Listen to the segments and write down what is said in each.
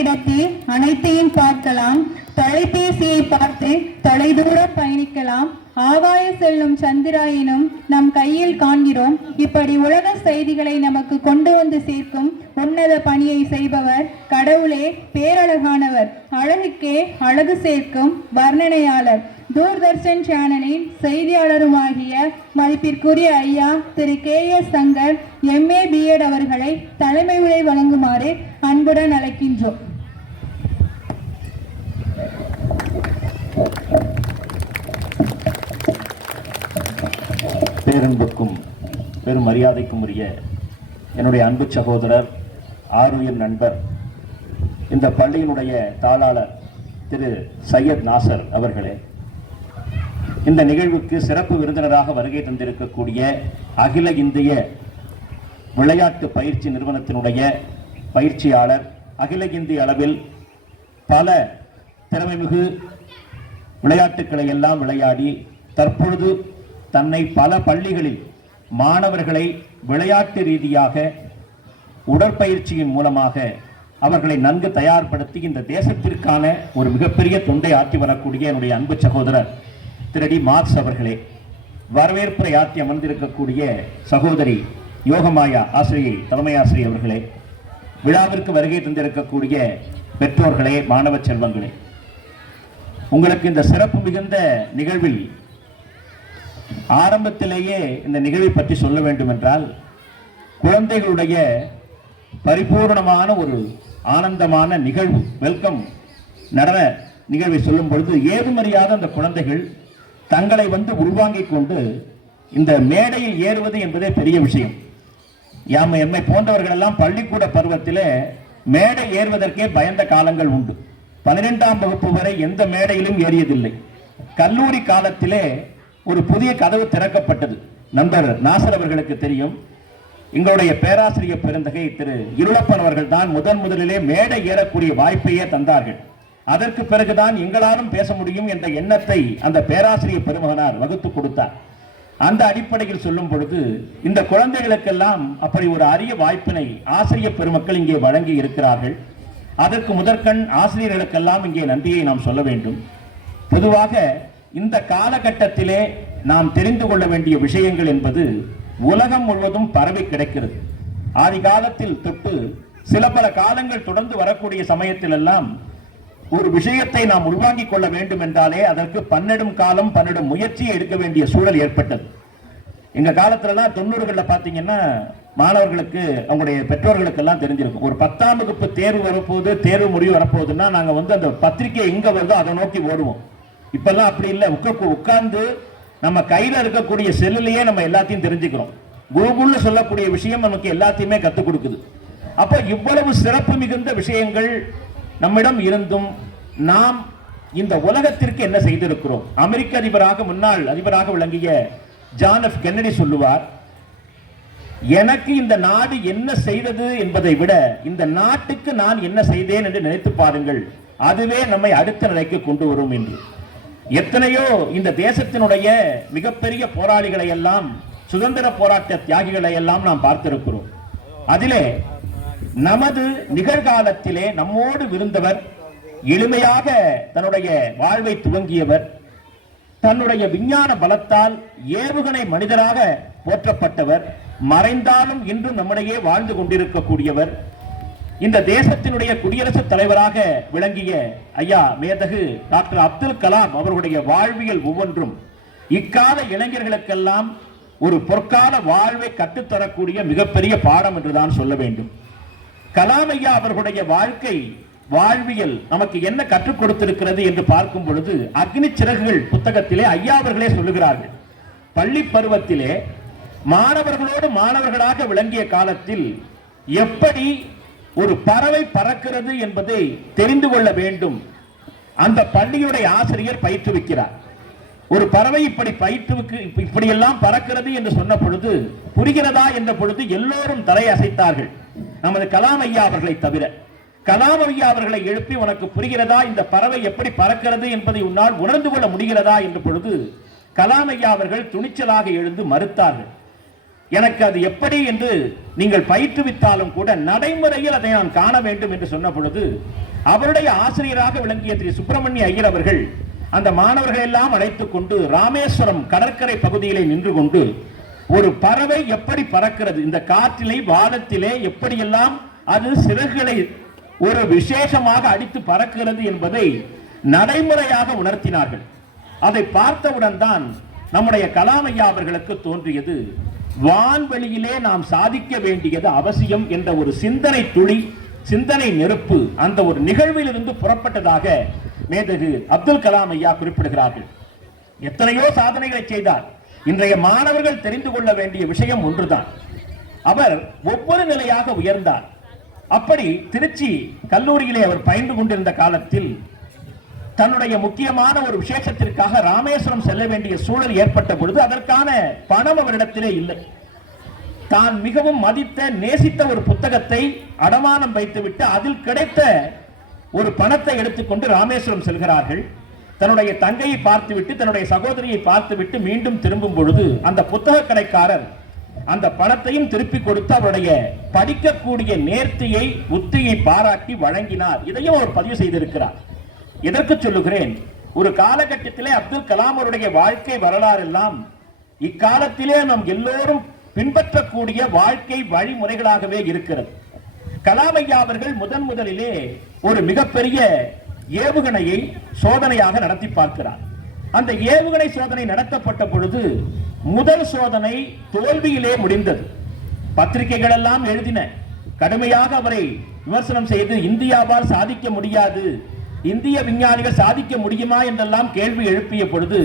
இடத்தில் அனைத்தையும் பார்க்கலாம். தொலைபேசியை பார்த்து தொலைதூரம் பயணிக்கலாம். ஆகாய செல்லும் சந்திராயனும் நம் கையில் காண்கிறோம். இப்படி உலக செய்திகளை நமக்கு கொண்டு வந்து சேர்க்கும் உன்னத பணியை செய்பவர் கடவுளே, பேரழகானவர், அழகுக்கே அழகு சேர்க்கும் வர்ணனையாளர், தூர்தர்ஷன் சேனலின் செய்தியாளருமாகிய மதிப்பிற்குரிய ஐயா திரு KS சங்கர் MA B.Ed அவர்களை தலைமை உரை வழங்குமாறு அன்புடன் அழைக்கின்றோம். பேரன்புக்கும் பெரும் மரியாதைக்கும் உரிய என்னுடைய அன்பு சகோதரர், ஆருயிர் நண்பர், இந்த பள்ளியினுடைய தாளாளர் திரு சையத் நாசர் அவர்களே, இந்த நிகழ்வுக்கு சிறப்பு விருந்தினராக வருகை தந்திருக்கக்கூடிய அகில இந்திய விளையாட்டு பயிற்சி நிறுவனத்தினுடைய பயிற்சியாளர், அகில இந்திய அளவில் பல திறமைமிகு விளையாட்டுக்களை எல்லாம் விளையாடி தற்பொழுது தன்னை பல பள்ளிகளில் மாணவர்களை விளையாட்டு ரீதியாக உடற்பயிற்சியின் மூலமாக அவர்களை நன்கு தயார்படுத்தி இந்த தேசத்திற்கான ஒரு மிகப்பெரிய தொண்டை ஆற்றி வரக்கூடிய என்னுடைய அன்பு சகோதரர் திரு டி மார்க்ஸ் அவர்களே, வரவேற்புரை ஆற்றி அமர்ந்திருக்கக்கூடிய சகோதரி யோகமாயா ஆசிரியை, தலைமை ஆசிரியர் அவர்களே, விழாவிற்கு வருகை தந்திருக்கக்கூடிய பெற்றோர்களே, மாணவ செல்வங்களே, உங்களுக்கு இந்த சிறப்பு மிகுந்த நிகழ்வில் ஆரம்பத்திலேயே இந்த நிகழ்வை பற்றி சொல்ல வேண்டும் என்றால், குழந்தைகளுடைய பரிபூர்ணமான ஒரு ஆனந்தமான நிகழ்வு, வெல்கம் நடன நிகழ்வை சொல்லும் பொழுது ஏதுமறியாத அந்த குழந்தைகள் தங்களை உள்வாங்கிக் கொண்டு இந்த மேடையில் ஏறுவது என்பதே பெரிய விஷயம். எம்மை போன்றவர்கள் எல்லாம் பள்ளிக்கூட பருவத்திலே மேடை ஏறுவதற்கே பயந்த காலங்கள் உண்டு. 12ஆம் வகுப்பு வரை எந்த மேடையிலும் ஏறியதில்லை. கல்லூரி காலத்திலே ஒரு புதிய கதவு திறக்கப்பட்டது. நண்பர் நாசர் அவர்களுக்கு தெரியும், எங்களுடைய பேராசிரியர் பெருந்தகை திரு இருளப்பன் அவர்கள் தான் முதலிலே மேடை ஏறக்கூடிய வாய்ப்பையே தந்தார்கள். அதற்கு பிறகுதான் எங்களாலும் பேச முடியும் என்ற எண்ணத்தை அந்த பேராசிரியர் பெருமகனார் வகுத்து கொடுத்தார். அந்த அடிப்படையில் சொல்லும் பொழுது இந்த குழந்தைகளுக்கெல்லாம் அப்படி ஒரு அரிய வாய்ப்பினை ஆசிரியர் பெருமக்கள் இங்கே வழங்கி இருக்கிறார்கள். அதற்கு முதற்கண் ஆசிரியர்களுக்கெல்லாம் இங்கே நன்றியை நாம் சொல்ல வேண்டும். பொதுவாக இந்த காலகட்டத்திலே நாம் தெரிந்து கொள்ள வேண்டிய விஷயங்கள் என்பது உலகம் முழுவதும் பரவி கிடைக்கிறது. ஆதி காலத்தில் தொட்டு சில பல காலங்கள் தொடர்ந்து வரக்கூடிய சமயத்தில் எல்லாம் ஒரு விஷயத்தை நாம் உள்வாங்கிக் கொள்ள வேண்டும் என்றாலே அதற்கு பன்னெடும் காலம் பன்னெடும் முயற்சியை எடுக்க வேண்டிய சூழல் ஏற்பட்டது. எங்க காலத்துலலாம் 90களில் பார்த்தீங்கன்னா மாணவர்களுக்கு அவங்களுடைய பெற்றோர்களுக்கெல்லாம் தெரிஞ்சிருக்கும், ஒரு 10ஆம் வகுப்பு தேர்வு வரப்போகுது, தேர்வு முடிவு வரப்போகுதுன்னா நாங்கள் அந்த பத்திரிகை எங்க வருதோ அதை நோக்கி ஓடுவோம். இப்பெல்லாம் அப்படி இல்லை. உட்கார்ந்து நம்ம கையில் இருக்கக்கூடிய செல்லுலேயே நம்ம எல்லாத்தையும் தெரிஞ்சுக்கிறோம். கூகுள்னு சொல்லக்கூடிய விஷயம் நமக்கு எல்லாத்தையுமே கற்றுக் கொடுக்குது. அப்போ இவ்வளவு சிறப்பு மிகுந்த விஷயங்கள் நம்மிடம் இருந்தும் நாம் இந்த உலகத்திற்கு என்ன செய்திருக்கிறோம்? அமெரிக்க அதிபராக முன்னாள் அதிபராக விளங்கிய ஜான் எஃப் கென்னடி சொல்லுவார், எனக்கு இந்த நாடு என்ன செய்தது என்பதை விட இந்த நாட்டுக்கு நான் என்ன செய்தேன் என்று நினைத்து பாருங்கள், அதுவே நம்மை அடுத்த நிலைக்கு கொண்டு வரும் என்று. எத்தனையோ இந்த தேசத்தினுடைய மிகப்பெரிய போராளிகளை எல்லாம், சுதந்திர போராட்ட தியாகிகளை எல்லாம் நாம் பார்த்திருக்கிறோம். அதிலே நமது நிகழ்காலத்திலே நம்மோடு இருந்தவர், எளிமையாக தன்னுடைய வாழ்வை துவங்கியவர், தன்னுடைய விஞ்ஞான பலத்தால் ஏவுகணை மனிதராக போற்றப்பட்டவர், மறைந்தாலும் இன்றும் நம்மிடையே வாழ்ந்து கொண்டிருக்கக்கூடியவர், இந்த தேசத்தினுடைய குடியரசுத் தலைவராக விளங்கிய ஐயா மேதகு டாக்டர் அப்துல் கலாம் அவர்களுடைய வாழ்வியல் ஒவ்வொன்றும் இக்கால இளைஞர்களுக்கெல்லாம் ஒரு பொற்கால வாழ்வை கற்றுத்தரக்கூடிய மிகப்பெரிய பாடம் என்றுதான் சொல்ல வேண்டும். கலாம் ஐயா அவர்களுடைய வாழ்வியல் நமக்கு என்ன கற்றுக் கொடுத்திருக்கிறது என்று பார்க்கும் பொழுது, அக்னி சிறகுகள் புத்தகத்திலே ஐயா அவர்களே சொல்லுகிறார்கள், பள்ளி பருவத்திலே மாணவர்களோடு மாணவர்களாக விளங்கிய காலத்தில் எப்படி ஒரு பறவை பறக்கிறது என்பதை தெரிந்து கொள்ள வேண்டும். அந்த பள்ளியுடைய ஆசிரியர் பயிற்றுவிக்கிறார். ஒரு பறவை இப்படியெல்லாம் பறக்கிறது என்று சொன்ன பொழுது, புரிகிறதா என்ற பொழுது எல்லோரும் தலை அசைத்தார்கள், நமது கலாம் ஐயா அவர்களை தவிர. கலாம் ஐயா அவர்களை எழுப்பி, உனக்கு புரிகிறதா, இந்த பறவை எப்படி பறக்கிறது என்பதை உன்னால் உணர்ந்து கொள்ள முடிகிறதா என்ற பொழுது கலாம் ஐயா அவர்கள் துணிச்சலாக எழுந்து மறுத்தார்கள். எனக்கு அது எப்படி என்று நீங்கள் பயிற்றுவித்தாலும் கூட நடைமுறையில் அதை நான் காண வேண்டும் என்று சொன்ன பொழுது அவருடைய ஆசிரியராக விளங்கிய திரு சுப்பிரமணிய ஐயர் அவர்கள் அந்த மாணவர்கள் எல்லாம் அழைத்துக் கொண்டு ராமேஸ்வரம் கடற்கரை பகுதியிலே நின்று கொண்டு ஒரு பறவை எப்படி பறக்கிறது, இந்த காற்றிலே வானத்திலே எப்படியெல்லாம் அது சிறகுகளை ஒரு விசேஷமாக அடித்து பறக்கிறது என்பதை நடைமுறையாக உணர்த்தினார்கள். அதை பார்த்தவுடன் தான் நம்முடைய கலாம் ஐயா அவர்களுக்கு தோன்றியது, வான்வெளியிலே நாம் சாதிக்க வேண்டியது அவசியம் என்ற ஒரு சிந்தனை துளி, சிந்தனை நெருப்பு அந்த ஒரு நிகழ்வில் இருந்து புறப்பட்டதாக மேதகு அப்துல் கலாம் ஐயா குறிப்பிடுகிறார்கள். எத்தனையோ சாதனைகளை செய்தார். இன்றைய மாணவர்கள் தெரிந்து கொள்ள வேண்டிய விஷயம் ஒன்றுதான், அவர் ஒவ்வொரு நிலையாக உயர்ந்தார். அப்படி திருச்சி கல்லூரியிலே அவர் பயின்று கொண்டிருந்த காலத்தில் தன்னுடைய முக்கியமான ஒரு விசேஷத்திற்காக ராமேஸ்வரம் செல்ல வேண்டிய சூழல் ஏற்பட்ட பொழுது அதற்கான பணம் அவரிடத்திலே இல்லை. தான் மிகவும் மதித்த நேசித்த ஒரு புத்தகத்தை அடமானம் வைத்துவிட்டு அதில் கிடைத்த ஒரு பணத்தை எடுத்துக்கொண்டு ராமேஸ்வரம் செல்கிறார்கள். தன்னுடைய தங்கையை பார்த்துவிட்டு தன்னுடைய சகோதரியை பார்த்துவிட்டு மீண்டும் திரும்பும் பொழுது அந்த புத்தக கடைக்காரர் அந்த பணத்தையும் திருப்பி கொடுத்து அவருடைய படிக்கக்கூடிய நேர்த்தியை உத்தியை பாராட்டி வழங்கினார். இதையும் அவர் பதிவு செய்திருக்கிறார். எதற்கு சொல்லுகிறேன், ஒரு காலகட்டத்திலே அப்துல் கலாம் அவருடைய வாழ்க்கை வரலாறு எல்லாம் இக்காலத்திலே நாம் எல்லோரும் பின்பற்றக்கூடிய வாழ்க்கை வழிமுறைகளாகவே இருக்கிறது. கலாம் ஐயா அவர்கள் முதலிலே ஒரு மிகப்பெரிய ஏவுகணையை சோதனையாக நடத்தி பார்க்கிறார். அந்த ஏவுகணை சோதனை நடத்தப்பட்ட பொழுது முதல் சோதனை தோல்வியிலே முடிந்தது. பத்திரிகைகள் எல்லாம் எழுதின, கடுமையாக அவரை விமர்சனம் செய்து இந்தியாவால் சாதிக்க முடியாது, இந்திய விஞ்ஞானிகள் சாதிக்க முடியுமா என்றெல்லாம் கேள்வி எழுப்பிய பொழுது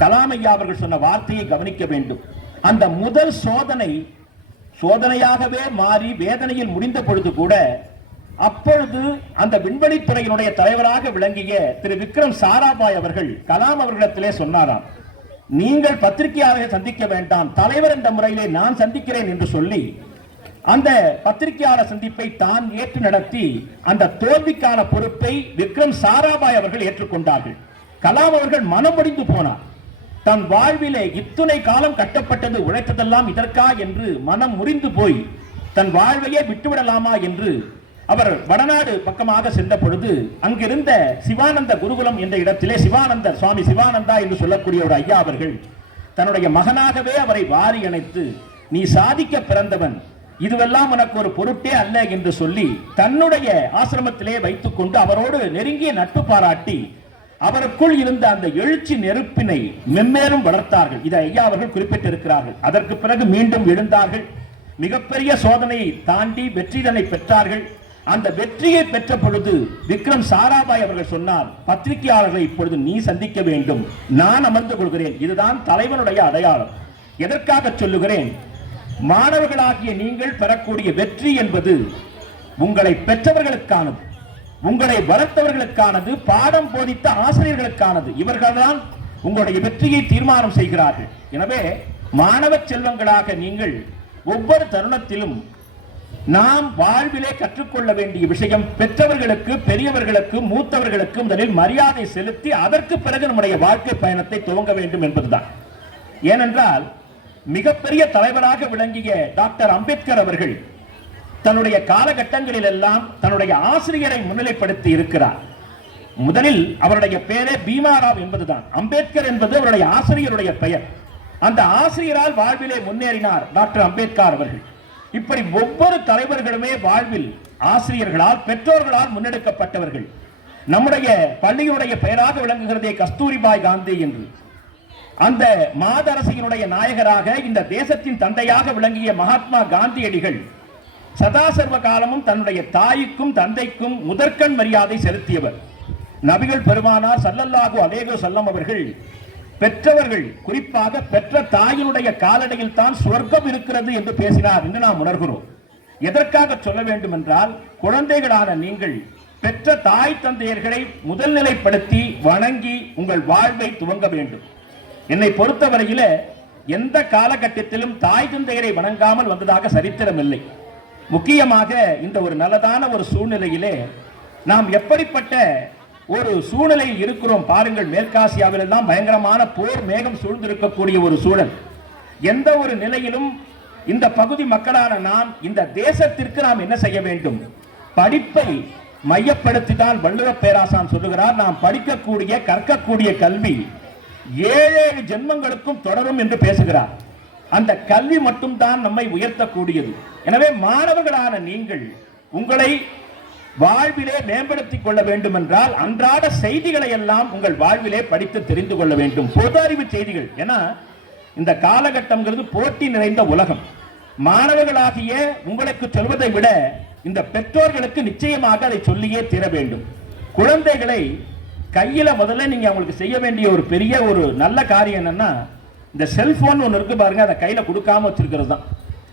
கலாம் ஐயா அவர்கள் சொன்ன வார்த்தையை கவனிக்க வேண்டும். அந்த முதல் சோதனை சோதனையாகவே மாறி வேதனையில் முடிந்த பொழுது கூட அப்பொழுது அந்த விண்வெளித்துறையினுடைய தலைவராக விளங்கிய திரு விக்ரம் சாராபாய் அவர்கள் கலாம் அவர்களிடத்திலே சொன்னாராம், நீங்கள் பத்திரிகையாளரை சந்திக்க வேண்டாம், தலைவர் என்ற முறையிலே நான் சந்திக்கிறேன் என்று சொல்லி அந்த பத்திரிகையாளர் சந்திப்பை தான் ஏற்று நடத்தி அந்த தோல்விக்கான பொறுப்பை விக்ரம் சாராபாய் அவர்கள் ஏற்றுக்கொண்டார்கள். கலாம் அவர்கள் மனம் முடிந்து போனார். தன் வாழ்விலே இத்துணை காலம் கட்டப்பட்டது உழைத்ததெல்லாம் இதற்கா என்று மனம் முறிந்து போய் தன் வாழ்வையே விட்டுவிடலாமா என்று அவர் வடநாடு பக்கமாக சென்ற பொழுது அங்கிருந்த சிவானந்த குருகுலம் என்ற இடத்திலே சிவானந்தர் சுவாமி சிவானந்தா என்று சொல்லக்கூடிய ஒரு ஐயா அவர்கள் தன்னுடைய மகனாகவே அவரை வாரி அணைத்து, நீ சாதிக்க பிறந்தவன், இதுவெல்லாம் உனக்கு ஒரு பொருட்டே அல்ல என்று சொல்லி தன்னுடைய ஆசிரமத்திலே வைத்துக் கொண்டு அவரோடு நெருங்கிய நட்பு பாராட்டி அவருக்குள் இருந்த அந்த எழுச்சி நெருப்பினை மென்மேலும் வளர்த்தார்கள். இதை ஐயா அவர்கள் குறிப்பிட்டிருக்கிறார்கள். அதற்கு பிறகு மீண்டும் எழுந்தார்கள். மிகப்பெரிய சோதனையை தாண்டி வெற்றிதனை பெற்றார்கள். அந்த வெற்றியை பெற்ற பொழுது விக்ரம் சாராபாய் அவர்கள் சொன்னார், பத்திரிகையாளர்களை இப்பொழுது நீ சந்திக்க வேண்டும், நான் அமர்ந்து கொள்கிறேன். இதுதான் தலைவனுடைய அடையாளம். எதற்காக சொல்லுகிறேன், மாணவர்களாகிய நீங்கள் பெறக்கூடிய வெற்றி என்பது உங்களை பெற்றவர்களுக்கானது, உங்களை வளர்த்தவர்களுக்கானது, பாடம் போதித்த ஆசிரியர்களுக்கானது. இவர்கள்தான் உங்களுடைய வெற்றியை தீர்மானம் செய்கிறார்கள். எனவே மாணவ செல்வங்களாக நீங்கள் ஒவ்வொரு தருணத்திலும் நாம் வாழ்விலே கற்றுக்கொள்ள வேண்டிய விஷயம், பெற்றவர்களுக்கு, பெரியவர்களுக்கு, மூத்தவர்களுக்கு முதலில் மரியாதை செலுத்தி அதற்கு பிறகு நம்முடைய வாழ்க்கை பயணத்தை துவங்க வேண்டும் என்பதுதான். ஏனென்றால் மிகப்பெரிய தலைவராக விளங்கிய டாக்டர் அம்பேத்கர் அவர்கள் தன்னுடைய காலகட்டங்களில் எல்லாம் தன்னுடைய ஆசிரியரை முன்னிலைப்படுத்தி இருக்கிறார். முதலில் அவருடைய பெயரே பீமாராவ் என்பதுதான். அம்பேத்கர் என்பது அவருடைய ஆசிரியருடைய பெயர். அந்த ஆசிரியரால் வாழ்விலே முன்னேறினார் டாக்டர் அம்பேத்கர் அவர்கள். இப்படி ஒவ்வொரு தலைவர்களுமே வாழ்வில் ஆசிரியர்களால், பெற்றோர்களால் முன்னெடுக்கப்பட்டவர்கள். நம்முடைய பள்ளியுடைய பெயராக விளங்குகிறதே கஸ்தூரிபாய் காந்தி என்று. அந்த மாதரசியினுடைய நாயகராக இந்த தேசத்தின் தந்தையாக விளங்கிய மகாத்மா காந்தியடிகள் சதாசர்வ காலமும் தன்னுடைய தாய்க்கும் தந்தைக்கும் முதற்கண் மரியாதை செலுத்தியவர். நபிகள் பெருமானார் ஸல்லல்லாஹு அலைஹி வஸல்லம் அவர்கள் பெற்றவர்கள், குறிப்பாக பெற்ற தாயினுடைய காலடியில் தான் சொர்க்கம் இருக்கிறது என்று பேசினார் என்று நாம் உணர்கிறோம். எதற்காக சொல்ல வேண்டும் என்றால், குழந்தைகளான நீங்கள் பெற்ற தாய் தந்தையர்களை முதல் நிலைப்படுத்தி வணங்கி உங்கள் வாழ்வை துவங்க வேண்டும். என்னை பொறுத்தவரையில எந்த காலகட்டத்திலும் தாய் தந்தையரை வணங்காமல் வந்ததாக சரித்திரம் இல்லை. முக்கியமாக இந்த ஒரு நல்லதான ஒரு சூழ்நிலையிலே நாம் எப்படிப்பட்ட ஒரு சூழ்நிலையில் இருக்கிறோம் பாருங்கள். மேற்காசியாவில் எல்லாம் பயங்கரமான போர் மேகம் சூழ்ந்திருக்கக்கூடிய ஒரு சூழல். எந்த ஒரு நிலையிலும் இந்த பகுதி மக்களான நாம் இந்த தேசத்திற்கு நாம் என்ன செய்ய வேண்டும்? படிப்பை மையப்படுத்திதான் வள்ளுவ பேராசான் சொல்லுகிறார், நாம் படிக்கக்கூடிய கற்கக்கூடிய கல்வி 7 ஜென்மங்களுக்கும் தொடரும் என்று பேசுகிறார். அந்த கல்வி மட்டும் தான் நம்மை உயர்த்தக்கூடியது. எனவே மாணவர்களான நீங்கள் உங்களை வாழ்விலே மேம்படுத்திக் கொள்ள வேண்டும் என்றால் அன்றாட செய்திகளை எல்லாம் உங்கள் வாழ்விலே படித்து தெரிந்து கொள்ள வேண்டும். பொது அறிவு செய்திகள். ஏன்னா இந்த காலகட்டம்ங்கிறது போட்டி நிறைந்த உலகம். மாணவர்களாகிய உங்களுக்கு சொல்வதை விட இந்த பெற்றோர்களுக்கு நிச்சயமாக அதை சொல்லியே தீர வேண்டும். குழந்தைகளை கையில முதல்ல நீங்க அவங்களுக்கு செய்ய வேண்டிய ஒரு பெரிய ஒரு நல்ல காரியம் என்னன்னா, இந்த செல்போன் ஒன்று இருக்கு பாருங்க, அதை கையில கொடுக்காம வச்சிருக்கிறது தான்.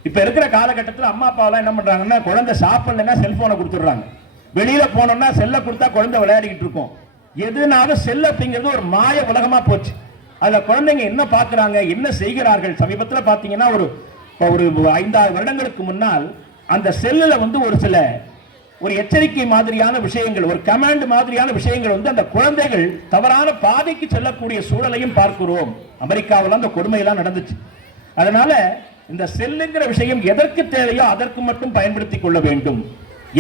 இப்ப இருக்கிற காலகட்டத்தில் அம்மா அப்பாவெல்லாம் என்ன பண்றாங்கன்னா, குழந்தை சாப்பிடலன்னா செல்போனை கொடுத்துடுறாங்க. வெளியில போனோம்னா செல்ல கொடுத்தா குழந்தை விளையாடிக்கிட்டு இருக்கும். எதுனாலும் செல் அப்படிங்கிறது ஒரு மாய உலகமா போச்சு. அதுல குழந்தைங்க என்ன பார்க்கறாங்க, என்ன செய்கிறார்கள்? சமீபத்தில் பார்த்தீங்கன்னா ஒரு 5-6 வருடங்களுக்கு முன்னால் அந்த செல்லுல ஒரு சில ஒரு எச்சரிக்கை மாதிரியான விஷயங்கள், ஒரு கமாண்ட் மாதிரியான விஷயங்கள் அந்த குழந்தைகள் தவறான பாதைக்கு செல்லக்கூடிய சூழலையும் பார்க்கிறோம். அமெரிக்காவில் அந்த கொடுமையெல்லாம் நடந்துச்சு. அதனால இந்த செல்லுங்கிற விஷயம் எதற்கு தேவையோ அதற்கு மட்டும் பயன்படுத்திக் கொள்ள வேண்டும்.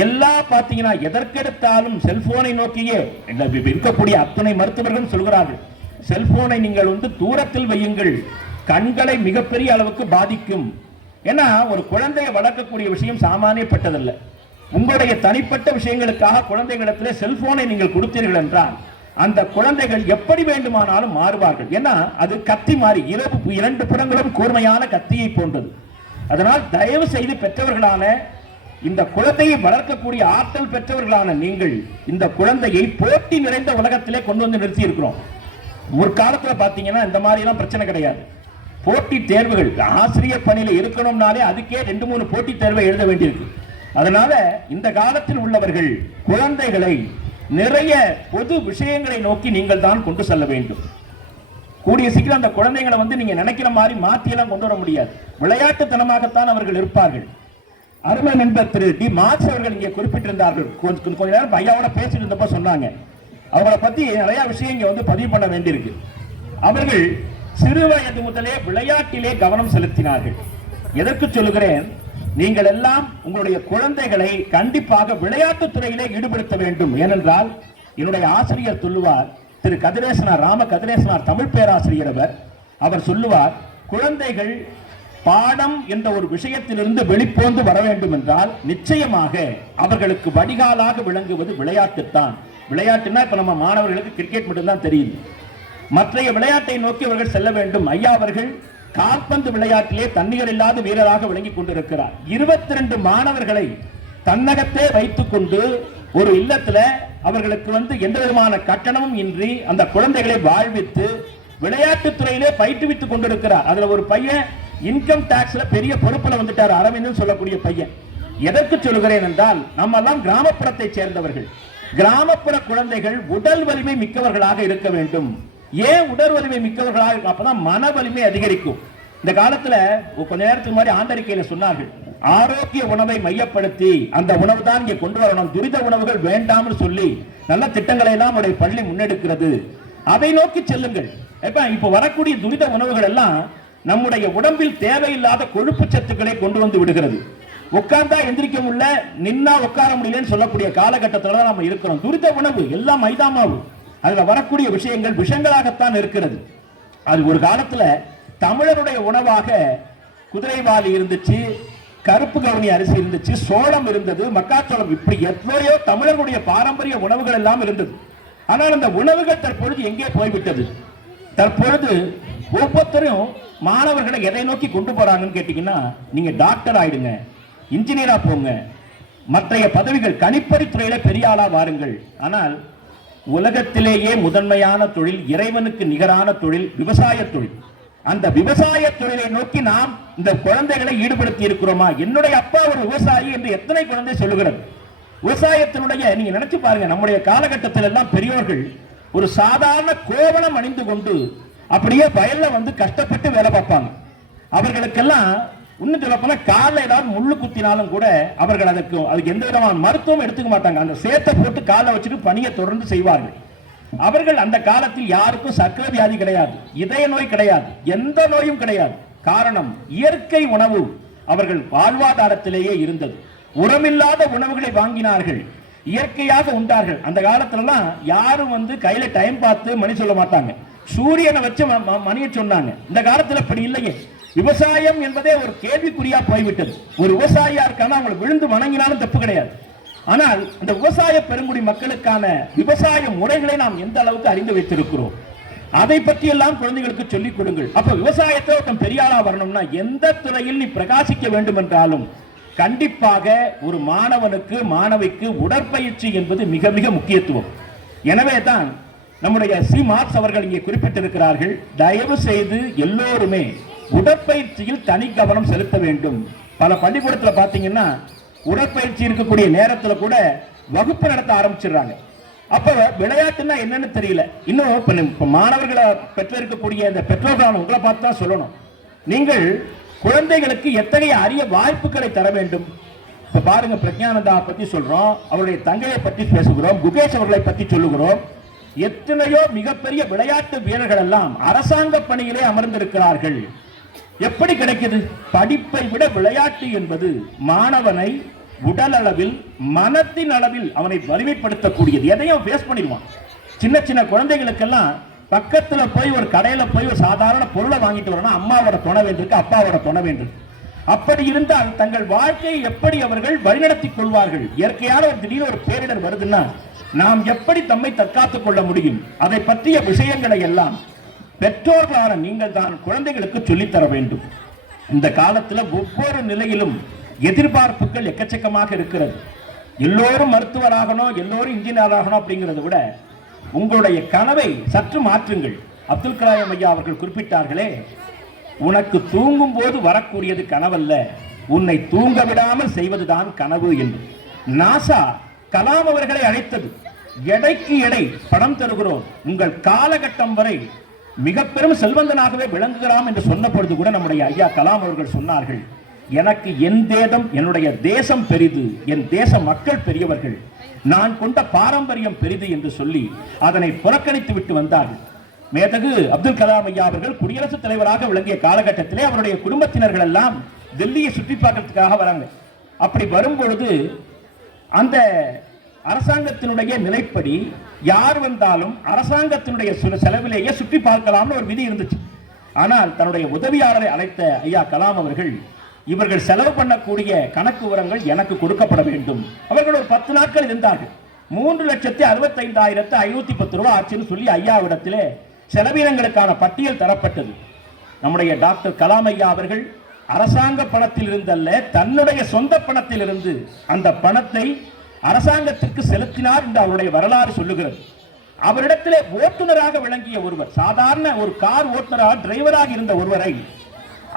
எல்லா பார்த்தீங்கன்னா எதற்கெடுத்தாலும் செல்போனை நோக்கியே இருக்கக்கூடிய அத்தனை மருத்துவர்கள் சொல்கிறார்கள், செல்போனை நீங்கள் தூரத்தில் வையுங்கள், கண்களை மிகப்பெரிய அளவுக்கு பாதிக்கும். ஏன்னா ஒரு குழந்தையை வளர்க்கக்கூடிய விஷயம் சாமானியப்பட்டதல்ல. உங்களுடைய தனிப்பட்ட விஷயங்களுக்காக குழந்தைகளிடத்தில் செல்போனை நீங்கள் கொடுத்தீர்கள் என்றால் அந்த குழந்தைகள் எப்படி வேண்டுமானாலும் மாறுவார்கள். ஏன்னா அது கத்தி மாறி 2 புறங்களும் கூர்மையான கத்தியை போன்றது. அதனால் தயவு செய்து பெற்றவர்களான இந்த குழந்தையை வளர்க்கக்கூடிய ஆற்றல் பெற்றவர்களான நீங்கள் இந்த குழந்தையை போட்டி நிறைந்த உலகத்திலே கொண்டு வந்து நிறுத்தி இருக்கிறோம். முற்காலத்தில் பார்த்தீங்கன்னா இந்த மாதிரி எல்லாம் பிரச்சனை கிடையாது. போட்டி தேர்வுகள், ஆசிரியர் பணியில இருக்கணும்னாலே அதுக்கே 2-3 போட்டி தேர்வை எழுத வேண்டியிருக்கு. அதனால இந்த காலத்தில் உள்ளவர்கள் குழந்தைகளை நிறைய பொது விஷயங்களை நோக்கி நீங்கள் தான் கொண்டு செல்ல வேண்டும். கூடிய சீக்கிரம் அந்த குழந்தைகளை நீங்க நினைக்கிற மாதிரி மாற்றியெல்லாம் கொண்டு வர முடியாது. விளையாட்டுத்தனமாகத்தான் அவர்கள் இருப்பார்கள். அருமை நண்பர் திரு டி மார்க்ஸ் அவர்கள் இங்கே குறிப்பிட்டிருந்தார்கள். கொஞ்ச நேரம் ஐயாவோட பேசிட்டு இருந்தப்ப சொன்னாங்க, அவங்களை பத்தி நிறைய விஷயம் இங்க பதிவு பண்ண வேண்டியிருக்கு. அவர்கள் சிறு வயது முதலே விளையாட்டிலே கவனம் செலுத்தினார்கள். எதற்கு சொல்லுகிறேன், நீங்கள் எல்லாம் உங்களுடைய குழந்தைகளை கண்டிப்பாக விளையாட்டுத் துறையிலே ஈடுபடுத்த வேண்டும். ஏனென்றால் என்னுடைய ஆசிரியர் சொல்லுவார், திரு கதிரேசனார், ராம கதிரேசனார் தமிழ் பேராசிரியர், அவர் சொல்லுவார், குழந்தைகள் பாடம் என்ற ஒரு விஷயத்திலிருந்து வெளிப்போந்து வர வேண்டும் என்றால் நிச்சயமாக அவர்களுக்கு வடிகாலாக விளங்குவது விளையாட்டுத்தான். விளையாட்டுன்னா இப்ப நம்ம மாணவர்களுக்கு கிரிக்கெட் மட்டும்தான் தெரியுது. மற்றைய விளையாட்டை நோக்கி அவர்கள் செல்ல வேண்டும். ஐயா அவர்கள் கால்பந்து விளையாட்டிலே தன்னிகர் இல்லாத வீரராக விளங்கிக் கொண்டிருக்கிறார். 22 மாணவர்களை தன்னகத்தே வைத்துக் கொண்டு ஒரு இல்லத்துல அவர்களுக்கு எந்த விதமான கட்டணமும் இன்றி அந்த குழந்தைகளை வாழ்வித்து விளையாட்டுத் துறையிலே பயிற்றுவித்துக் கொண்டிருக்கிறார். அதுல ஒரு பையன் இன்கம் டாக்ஸ்ல பெரிய பொறுப்புல வந்துட்டார், அரவிந்தன் சொல்லக்கூடிய பையன். எதற்கு சொல்கிறேன் என்றால், நம்ம எல்லாம் கிராமப்புறத்தை சேர்ந்தவர்கள். கிராமப்புற குழந்தைகள் உடல் வலிமை மிக்கவர்களாக இருக்க வேண்டும். ஏன் உடல் வலிமை மிக்கவர்களாக? அப்பதான் மன வலிமை அதிகரிக்கும். இந்த காலத்துல கொஞ்ச நேரத்துக்கு முன்னாடி ஆண்டறிக்கையில சொன்னார்கள், ஆரோக்கிய உணவை மையப்படுத்தி அந்த உணவு தான் இங்கே கொண்டு வரணும், துரித உணவுகள் வேண்டாம்னு சொல்லி நல்ல திட்டங்களை எல்லாம் அவருடைய பள்ளி முன்னெடுக்கிறது. அதை நோக்கி செல்லுங்கள். இப்ப வரக்கூடிய துரித உணவுகள் எல்லாம் நம்முடைய உடம்பில் தேவையில்லாத கொழுப்பு சத்துக்களை கொண்டு வந்து விடுகிறது. உட்கார்ந்தா எந்திரிக்க முடியல, நின்னா உட்கார முடியலன்னு சொல்லக்கூடிய காலகட்டத்தில் தான் நம்ம இருக்கிறோம். துரித உணவு எல்லாம் மைதா மாவு, அதுல வரக்கூடிய விஷயங்கள் விஷங்களாகத்தான் இருக்கிறது. அது ஒரு காலத்துல தமிழருடைய உணவாக குதிரைவாலி இருந்துச்சு, கருப்பு கவுனி அரிசி இருந்துச்சு, சோளம் இருந்தது, மக்காச்சோளம், இப்படி எத்தனையோ தமிழர்களுடைய பாரம்பரிய உணவுகள் எல்லாம் இருந்தது. ஆனால் அந்த உணவுகள் தற்பொழுது எங்கே போய்விட்டது? தற்பொழுது ஒவ்வொருத்தரும் மாணவர்களை எதை நோக்கி கொண்டு போறாங்கன்னு கேட்டீங்கன்னா, நீங்க டாக்டர் ஆயிடுங்க, இன்ஜினியரா போங்க, மற்றைய பதவிகள் கணிப்பொறி துறையில பெரிய ஆளா வாருங்கள். ஆனால் உலகத்திலேயே முதன்மையான தொழில், இறைவனுக்கு நிகரான தொழில் விவசாய தொழில். அந்த விவசாய தொழிலை நோக்கி நாம் இந்த குழந்தைகளை ஈடுபடுத்தி இருக்கிறோமா? என்னுடைய அப்பா ஒரு விவசாயி என்று எத்தனை குழந்தை சொல்லுகிறது? விவசாயத்தினுடைய நீங்க நினைச்சு பாருங்க, நம்முடைய காலகட்டத்தில் எல்லாம் பெரியோர்கள் ஒரு சாதாரண கோவணம் அணிந்து கொண்டு அப்படியே வயல்ல கஷ்டப்பட்டு வேலை பார்ப்பாங்க. அவர்களுக்கெல்லாம் இன்னும் சொல்ல போனா காலில் ஏதாவது முள்ளு குத்தினாலும் கூட அவர்கள் அதுக்கு எந்த விதமான மருத்துவம் எடுத்துக்க மாட்டாங்க. அந்த சேத்தை போட்டு காலை வச்சுட்டு பணியை தொடர்ந்து செய்வார்கள். அவர்கள் அந்த காலத்தில் யாருக்கும் சர்க்கரை வியாதி கிடையாது, இதய நோய் கிடையாது, எந்த நோயும் கிடையாது. காரணம், இயற்கை உணவு அவர்கள் வாழ்வாதாரத்திலேயே இருந்தது. உரமில்லாத உணவுகளை வாங்கினார்கள், இயற்கையாக உண்டார்கள். அந்த காலத்துலலாம் யாரும் கையில டைம் பார்த்து மணி சொல்ல மாட்டாங்க, சூரியனை வச்சு மணியை சொன்னாங்க. இந்த காலத்துல அப்படி இல்லையே. விவசாயம் என்பதே ஒரு கேள்விக்குறியா போய்விட்டது. ஒரு விவசாயியா இருக்கான அவங்களை விழுந்து வணங்கினாலும் தப்பு கிடையாது. ஆனால் இந்த விவசாய பெருங்குடி மக்களுக்கான விவசாய முறைகளை நாம் எந்த அளவுக்கு அறிந்து வைத்திருக்கிறோம், அதை பற்றி எல்லாம் குழந்தைகளுக்கு சொல்லிக் கொடுங்கள். அப்ப விவசாயத்தை ஒருத்தன் பெரியாளா வரணும்னா எந்த துறையில் நீ பிரகாசிக்க வேண்டும் என்றாலும் கண்டிப்பாக ஒரு மாணவனுக்கு மாணவிக்கு உடற்பயிற்சி என்பது மிக மிக முக்கியத்துவம். எனவே தான் நம்முடைய சி மார்க்ஸ் அவர்கள் இங்கே குறிப்பிட்டிருக்கிறார்கள், தயவு செய்து எல்லோருமே உடற்பயிற்சியில் தனி கவனம் செலுத்த வேண்டும். பல பள்ளிக்கூடத்தில் பார்த்தீங்கன்னா உடற்பயிற்சி இருக்கக்கூடிய நேரத்தில் கூட வகுப்பு நடத்த ஆரம்பிச்சிடுறாங்க. அப்ப விளையாட்டுன்னா என்னன்னு தெரியல. இன்னும் மாணவர்களை பெற்றிருக்கக்கூடிய இந்த பெற்றோர்கள் உங்களை பார்த்து தான் சொல்லணும், நீங்கள் குழந்தைகளுக்கு எத்தகைய அரிய வாய்ப்புகளை தர வேண்டும். இப்ப பாருங்க, பிரக்ஞானந்தா பத்தி சொல்றோம், அவருடைய தங்கையை பற்றி பேசுகிறோம், குகேஷ் அவர்களை பற்றி சொல்லுகிறோம். எத்தனையோ மிகப்பெரிய விளையாட்டு வீரர்கள் எல்லாம் அரசாங்க பணியிலே அமர்ந்திருக்கிறார்கள். எப்படி கிடைக்குது? படிப்பை விட விளையாட்டு என்பது மாணவனை உடல் அளவில் மனத்தின் அளவில் அவனை வலிமைப்படுத்தக்கூடியது. எதையும் பேஸ் பண்ணிடுவான். சின்ன சின்ன குழந்தைகளுக்கெல்லாம் பக்கத்துல போய் ஒரு கடையில போய் ஒரு சாதாரண பொருளை வாங்கிட்டு வரணும், அம்மாவோட துணை வேண்டியிருக்கு, அப்பாவோட துணை வேண்டியிருக்கு. அப்படி இருந்தால் தங்கள் வாழ்க்கையை எப்படி அவர்கள் வழிநடத்திக் கொள்வார்கள்? இயற்கையான ஒரு திடீர் ஒரு பேரிடர் வருதுன்னா நாம் எப்படி தம்மை தற்காத்துக் கொள்ள முடியும்? அதை பற்றிய விஷயங்களை எல்லாம் பெற்றோர்களான நீங்கள் தான் குழந்தைகளுக்கு சொல்லித்தர வேண்டும். இந்த காலத்தில் ஒவ்வொரு நிலையிலும் எதிர்பார்ப்புகள் எக்கச்சக்கமாக இருக்கிறது. எல்லோரும் மருத்துவராகணும், எல்லோரும் இன்ஜினியர் ஆகணும் அப்படிங்கிறத விட உங்களுடைய கனவை சற்று மாற்றுங்கள். அப்துல் கலாம் ஐயா அவர்கள் குறிப்பிட்டார்களே, உனக்கு தூங்கும் போது வரக்கூடியது கனவல்ல, உன்னை தூங்க விடாமல் செய்வதுதான் கனவு என்று. நாசா கலாம் அவர்களை அழைத்தது, எடைக்கு எடை பணம் தருகிறோம், உங்கள் காலகட்டம் வரை மிக பெரும் செல்வந்தனாகவே விளங்குகிறாம் என்று சொன்ன பொழுது கூட நம்முடைய ஐயா கலாம் அவர்கள் சொன்னார்கள், எனக்கு என் தேசம், என்னுடைய தேசம் பெரிது, என் தேச மக்கள் பெரியவர்கள், நான் கொண்ட பாரம்பரியம் பெரிது என்று சொல்லி அதனை புறக்கணித்து விட்டு வந்தார்கள். மேதகு அப்துல் கலாம் ஐயா அவர்கள் குடியரசுத் தலைவராக விளங்கிய காலகட்டத்திலே அவருடைய குடும்பத்தினர்கள் எல்லாம் டெல்லியை சுற்றி பார்க்கறதுக்காக வராங்க. அப்படி வரும்பொழுது அந்த அரசாங்கத்தினுடைய நிலைப்படி யார் வந்தாலும் அரசாங்கத்தினுடைய செலவிலேயே சுற்றி பார்க்கலாம்னு ஒரு விதி இருந்துச்சு. ஆனால் தன்னுடைய உதவியாளரை அழைத்த ஐயா கலாம் அவர்கள், இவர்கள் செலவு பண்ணக்கூடிய கணக்கு விவரங்கள் எனக்கு கொடுக்கப்பட வேண்டும். அவர்கள் ஒரு 10 நாட்கள் இருந்தார்கள். 3,65,510 ரூபாய் ஆச்சுன்னு சொல்லி ஐயாவிடத்திலே செலவினங்களுக்கான பட்டியல் தரப்பட்டது. நம்முடைய டாக்டர் கலாம் ஐயா அவர்கள் அரசாங்க பணத்தில் இருந்தல்ல, தன்னுடைய சொந்த பணத்தில் இருந்து அந்த பணத்தை அரசாங்கத்திற்கு செலுத்தினார் என்று அவருடைய வரலாறு சொல்லுகிறது. அவரிடத்திலே ஓட்டுநராக விளங்கிய ஒருவர், சாதாரண ஒரு கார் ஓட்டுநராக டிரைவராக இருந்த ஒருவரை,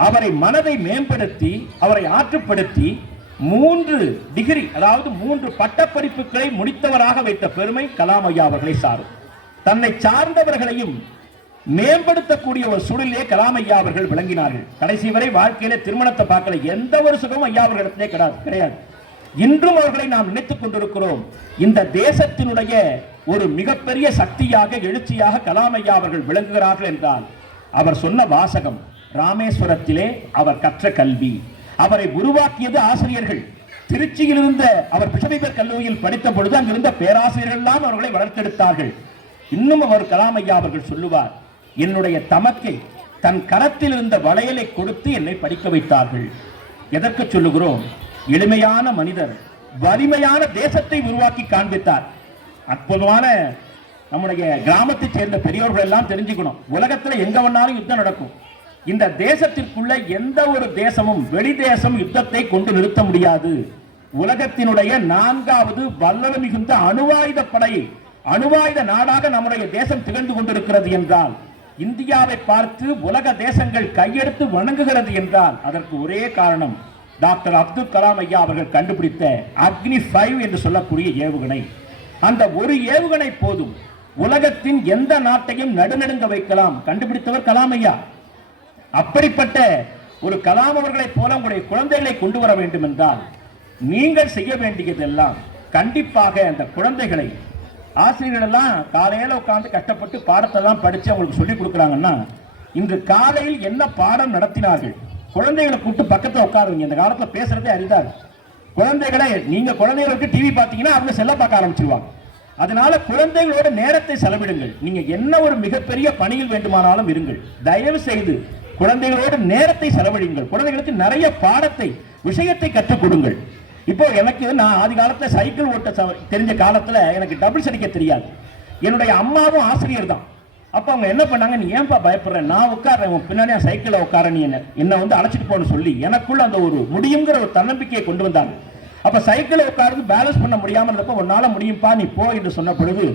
அவரை மனதை மேம்படுத்தி அவரை ஆற்றுப்படுத்தி 3 டிகிரி, அதாவது 3 பட்டப்படிப்புகளை முடித்தவராக வைத்த பெருமை கலாம் ஐயா அவர்களை சாரும். தன்னை சார்ந்தவர்களையும் மேம்படுத்தக்கூடிய ஒரு சூழலே கலாம் ஐயா அவர்கள் விளங்கினார்கள். கடைசி வரை வாழ்க்கையில திருமணத்தை பார்க்கல, எந்த ஒரு சுகமும் ஐயா அவர்களிடத்திலே கிடையாது. இன்றும் அவர்களை நாம் நினைத்துக் கொண்டிருக்கிறோம். இந்த தேசத்தினுடைய ஒரு மிகப்பெரிய சக்தியாக, எழுச்சியாக கலாம் ஐயா அவர்கள் விளங்குகிறார்கள் என்றால் அவர் சொன்ன வாசகம், ராமேஸ்வரத்திலே அவர் கற்ற கல்வி, அவரை உருவாக்கியது ஆசிரியர்கள். திருச்சியில் இருந்த அவர் பிஷபீபர் கல்லூரியில் படித்த பொழுது அங்கிருந்த பேராசிரியர்கள் எல்லாம் அவர்களை வளர்த்தெடுத்தார்கள். இன்னும் அவர் கலாம் ஐயா அவர்கள் சொல்லுவார், என்னுடைய தமக்கை தன் கரத்தில் இருந்த வளையலை கொடுத்து என்னை படிக்க வைத்தார்கள். எதற்கு சொல்லுகிறோம்? எளிமையான மனிதர் வலிமையான தேசத்தை உருவாக்கி காண்பித்தார். அற்புதமான நம்முடைய கிராமத்தை சேர்ந்த பெரியவர்கள் எல்லாம் தெரிஞ்சுக்கணும், உலகத்தில் எங்க வேணாலும் யுத்தம் நடக்கும். இந்த தேசத்திற்குள்ள எந்த ஒரு தேசமும் வெளி தேசம் யுத்தத்தை கொண்டு நிறுத்த முடியாது. உலகத்தினுடைய 4வது வல்லமை மிகுந்த அணுவாயுத படை, அணுவாயுத நாடாக நம்முடைய தேசம் திகழ்ந்து கொண்டிருக்கிறது என்றால், இந்தியாவை பார்த்து உலக தேசங்கள் கையெடுத்து வணங்குகிறது என்றால் அதற்கு ஒரே காரணம் டாக்டர் அப்துல் கலாம் ஐயா அவர்கள் கண்டுபிடித்த அக்னி 5 என்று சொல்லக்கூடிய ஏவுகணை. அந்த ஒரு ஏவுகணை போதும் உலகத்தின் எந்த நாட்டையும் நடுநடுங்க வைக்கலாம். கண்டுபிடித்தவர் கலாம் ஐயா. அப்படிப்பட்ட ஒரு கலாம் அவர்களைப் போல உங்களுடைய குழந்தைகளை கொண்டு வர வேண்டும் என்றால் நீங்கள் செய்ய வேண்டியதெல்லாம், கண்டிப்பாக அந்த குழந்தைகளை, ஆசிரியர்கள் எல்லாம் காலையில உட்கார்ந்து கஷ்டப்பட்டு பாடத்தை எல்லாம் படிச்சு அவங்களுக்கு சொல்லிக் கொடுக்குறாங்கன்னா, இன்று காலையில் என்ன பாடம் நடத்தினார்கள், குழந்தைகளை கூப்பிட்டு பக்கத்துல உட்காருங்க. இந்த காலத்துல பேசுறதே அரிதாரு. குழந்தைகளை நீங்க குழந்தைகளுக்கு டிவி பார்த்தீங்கன்னா அவங்க செல்ல பார்க்க ஆரம்பிச்சிருவாங்க. அதனால குழந்தைகளோட நேரத்தை செலவிடுங்கள். நீங்க என்ன ஒரு மிகப்பெரிய பணியில் வேண்டுமானாலும் இருங்கள், தயவு செய்து குழந்தைகளோட நேரத்தை செலவழிங்கள். குழந்தைகளுக்கு நிறைய பாடத்தை விஷயத்தை கற்றுக் கொடுங்கள். இப்போ எனக்கு நான் ஆதி காலத்துல சைக்கிள் ஓட்ட தெரிஞ்ச காலத்துல எனக்கு டபுள்ஸ் அடிக்க தெரியாது. என்னுடைய அம்மாவும் ஆசிரியர் தான். அப்ப அவங்க என்ன பண்ணாங்க, நீ ஏன்பா பயப்படுற, நான் உட்கார்றேன் பின்னாடி சைக்கிள்ல உட்கார, நீ என்ன வந்து அழைச்சிட்டு போன்னு சொல்லி எனக்குள்ள அந்த ஒரு முடியுங்கிற ஒரு தன்னம்பிக்கையை கொண்டு வந்தாங்க. அப்ப சைக்கிளை உட்கார்ந்து பேலன்ஸ் பண்ண முடியாம இருந்தப்ப உன்னால முடியும்பா நீ போ என்று சொன்ன பொழுது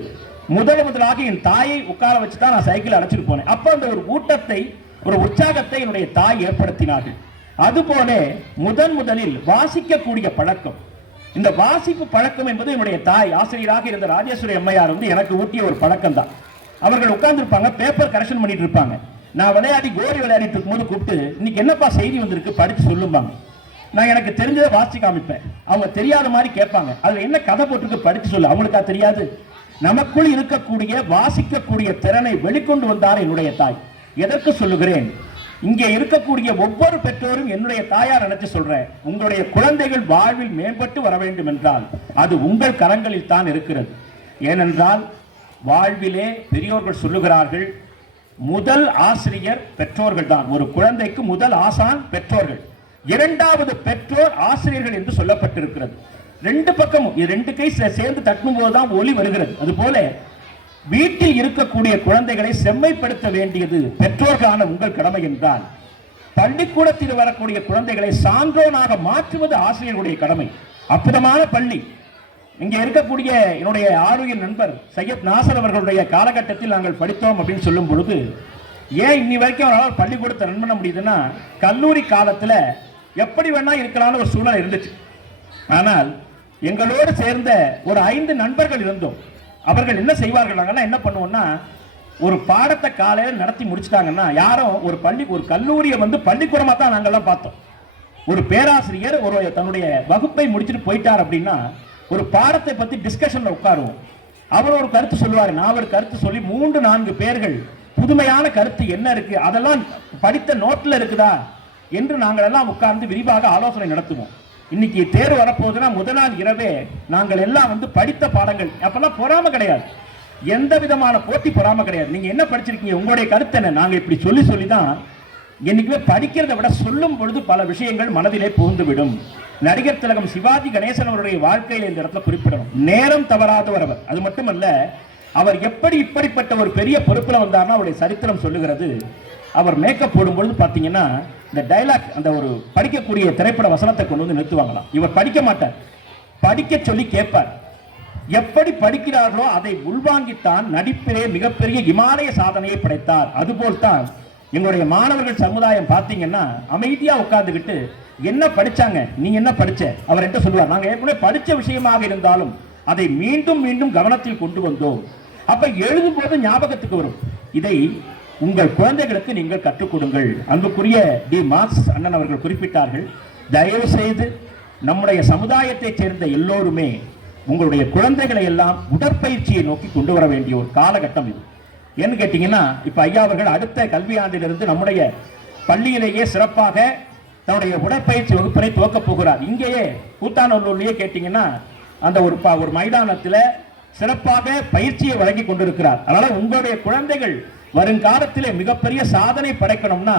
முதலாக என் தாயை உட்கார வச்சு தான் நான் சைக்கிள் அழைச்சிட்டு போனேன். அப்ப அந்த ஒரு ஊட்டத்தை ஒரு உற்சாகத்தை என்னுடைய தாய் ஏற்படுத்தினார்கள். அதுபோல முதலில் வாசிக்கக்கூடிய பழக்கம், இந்த வாசிப்பு பழக்கம் என்பது என்னுடைய தாய் ஆசிரியராக இருந்த ராஜேஸ்வரி அம்மையார் வந்து எனக்கு ஊட்டிய ஒரு பழக்கம் தான். அவர்கள் உட்கார்ந்து இருப்பாங்க, பேப்பர் கரெக்ஷன் பண்ணிட்டு இருப்பாங்க. நான் கோரி விளையாடிட்டு இருக்கும்போது கூப்பிட்டு இன்னைக்கு என்னப்பா செய்தி வந்திருக்கு படிச்சு சொல்லும்பாங்க. நான் எனக்கு தெரிஞ்சதை வாசிச்சு காமிப்பேன். அவங்க தெரியாத மாதிரி கேட்பாங்க, அதுல என்ன கதை போட்டுருக்கு படிச்சு சொல்லு. அவங்களுக்கா தெரியாது? நமக்குள் இருக்கக்கூடிய வாசிக்கக்கூடிய திறனை வெளிக்கொண்டு வந்தார் என்னுடைய தாய். எதற்கு சொல்லுகிறேன், இங்கே இருக்கக்கூடிய ஒவ்வொரு பெற்றோரும் என்னுடைய தாயார் நினைச்சு சொல்றேன், உங்களுடைய குழந்தைகள் வாழ்வில் மேம்பட்டு வர வேண்டும் என்றால் அது உங்கள் கரங்களில் தான் இருக்கிறது. ஏனென்றால் வாழ்விலே பெரியோர்கள் சொல்லுகிறார்கள், முதல் ஆசிரியர் பெற்றோர்கள் தான். ஒரு குழந்தைக்கு முதல் ஆசான் பெற்றோர்கள், இரண்டாவது பெற்றோர் ஆசிரியர்கள் என்று சொல்லப்பட்டிருக்கிறது. ரெண்டு பக்கமும் ரெண்டு கை சேர்ந்து தட்டும் போதுதான் ஒலி வருகிறது. அதுபோல வீட்டில் இருக்கக்கூடிய குழந்தைகளை செம்மைப்படுத்த வேண்டியது பெற்றோர்களான உங்கள் கடமை என்றால், பள்ளிக்கூடத்தில் வரக்கூடிய குழந்தைகளை சான்றோனாக மாற்றுவது ஆசிரியர்களுடைய கடமை. அற்புதமான பள்ளி. இங்க இருக்கக்கூடிய என்னுடைய ஆரோக்கிய நண்பர் சையத் நாசர் அவர்களுடைய காலகட்டத்தில் நாங்கள் படித்தோம் அப்படின்னு சொல்லும் பொழுது, ஏன் இன்னி வரைக்கும் அவரால் பள்ளிக்கூடத்தை ரன் பண்ண முடியுதுன்னா, கல்லூரி காலத்துல எப்படி வேணா இருக்கலாம்னு ஒரு சூழல் இருந்துச்சு. ஆனால் எங்களோடு சேர்ந்த ஒரு 5 நண்பர்கள் இருந்தோம். அவர்கள் என்ன செய்வார்கள், நாங்கெல்லாம் என்ன பண்ணுவோம்னா, ஒரு பாடத்தை காலையில் நடத்தி முடிச்சிட்டாங்கன்னா யாரும் ஒரு கல்லூரியை வந்து பள்ளிக்கூடமா தான் நாங்கெல்லாம் பார்த்தோம். ஒரு பேராசிரியர் தன்னுடைய வகுப்பை முடிச்சுட்டு போயிட்டார் அப்படின்னா ஒரு பாடத்தை பத்தி டிஸ்கஷன்ல உட்காருவோம். அவர் ஒரு கருத்து சொல்லுவார், நான் ஒரு கருத்து சொல்லி 3-4 பேர்கள் புதுமையான கருத்து என்ன இருக்கு, அதெல்லாம் படித்த நோட்ல இருக்குதா என்று நாங்கள் எல்லாம் உட்கார்ந்து விரிவாக ஆலோசனை நடத்துவோம். இன்னைக்கு தேர்வு வரப்போகுதுன்னா முதல் நாள் இரவே நாங்கள் எல்லாம் வந்து படித்த பாடங்கள், அப்பெல்லாம் பொறாம கிடையாது, எந்த விதமான போட்டி பொறாம கிடையாது. நீங்க என்ன படிச்சிருக்கீங்க, உங்களுடைய கருத்து என்ன, நாங்க இப்படி சொல்லி தான் என்னைக்குமே படிக்கிறத விட சொல்லும் பொழுது பல விஷயங்கள் மனதிலே புகுந்துவிடும். நடிகர் திலகம் சிவாஜி கணேசன் அவருடைய வாழ்க்கையில் இந்த இடத்துல குறிப்பிடணும், நேரம் தவறாதவர் அவர். அது மட்டுமல்ல, அவர் எப்படி இப்படிப்பட்ட ஒரு பெரிய பொறுப்புல வந்தார்னா அவருடைய சரித்திரம் சொல்லுகிறது. அவர் மேக்கப் போடும்பொழுது பார்த்தீங்கன்னா இந்த டைலாக், அந்த ஒரு படிக்கக்கூடிய திரைப்பட வசனத்தை கொண்டு வந்து நிறுத்துவாங்களாம். இவர் படிக்க மாட்டார், படிக்க சொல்லி கேட்பார். எப்படி படிக்கிறார்களோ அதை உள்வாங்கித்தான் நடிப்பிலே மிகப்பெரிய இமாலய சாதனையை படைத்தார். அதுபோல் தான் எங்களுடைய மாணவர்கள் சமுதாயம் பார்த்தீங்கன்னா அமைதியா உட்கார்ந்துக்கிட்டு என்ன படிச்சாங்க, நீ என்ன படிச்ச, அவர் என்ன சொல்லுவார், நாங்க ஏற்கனவே படிச்ச விஷயமாக இருந்தாலும் அதை மீண்டும் மீண்டும் கவனத்தில் கொண்டு வந்தோம். அப்ப எழுதும் போது ஞாபகத்துக்கு வரும். இதை உங்கள் குழந்தைகளுக்கு நீங்கள் கற்றுக் கொடுங்கள். அன்புக்குரிய டி மார்க்ஸ் அண்ணன் அவர்கள் குறிப்பிட்டார்கள், தயவு செய்து நம்முடைய சமுதாயத்தை சேர்ந்த எல்லோருமே உங்களுடைய குழந்தைகளை எல்லாம் உடற்பயிற்சியை நோக்கி கொண்டு வர வேண்டிய ஒரு காலகட்டம் இது. என்ன கேட்டீங்கன்னா, இப்ப ஐயா அவர்கள் அடுத்த கல்வியாண்டிலிருந்து நம்முடைய பள்ளியிலேயே சிறப்பாக தன்னுடைய உடற்பயிற்சி வகுப்பினை துவக்க போகிறார். இங்கேயே கூத்தானூர்லயே கேட்டீங்கன்னா அந்த ஒரு மைதானத்தில் சிறப்பாக பயிற்சியை வழங்கி கொண்டிருக்கிறார். அதனால உங்களுடைய குழந்தைகள் வருங்காலத்திலே மிகப்பெரிய சாதனை படைக்கணும்னா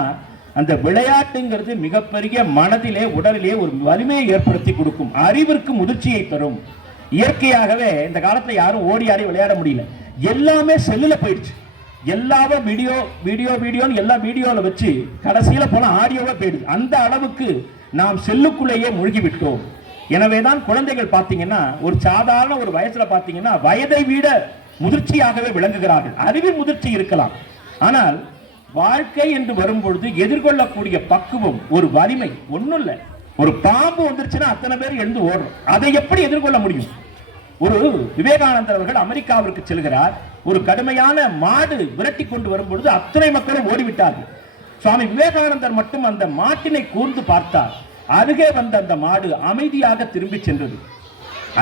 அந்த விளையாட்டுங்கிறது மிகப்பெரிய மனதிலே உடலிலே ஒரு வலிமையை ஏற்படுத்தி கொடுக்கும், அறிவிற்கு முதிர்ச்சியை தரும். இயற்கையாகவே இந்த காலத்துல யாரும் ஓடி ஆடி விளையாட முடியல, எல்லாமே செல்லுல போயிடுச்சு. எல்லாமே வீடியோன்னு எல்லா வீடியோல வச்சு கடைசியில போனா ஆடியோவா போயிடுது. அந்த அளவுக்கு நாம் செல்லுக்குள்ளேயே மூழ்கி விட்டோம். எனவேதான் குழந்தைகள் பார்த்தீங்கன்னா ஒரு சாதாரண ஒரு வயசுல பார்த்தீங்கன்னா வயதை விட முதிர்ச்சியாகவே விளங்குகிறார்கள். அறிவின் முதிர்ச்சி இருக்கலாம், ஆனால் வாழ்க்கை என்று வரும்பொழுது எதிர்கொள்ளக்கூடிய பக்குவம், ஒரு வலிமை ஒண்ணும் இல்லை. ஒரு பாம்பு வந்துருச்சுன்னா அத்தனை பேர் எழுந்து ஓடுறோம், அதை எப்படி எதிர்கொள்ள முடியும்? ஒரு விவேகானந்தர் அவர்கள் அமெரிக்காவிற்கு செல்கிறார். ஒரு கடுமையான மாடு விரட்டி கொண்டு வரும்பொழுது அத்தனை மக்களும் ஓடிவிட்டார்கள். சுவாமி விவேகானந்தர் மட்டும் அந்த மாட்டினை கூர்ந்து பார்த்தார். அருகே வந்த அந்த மாடு அமைதியாக திரும்பி சென்றது.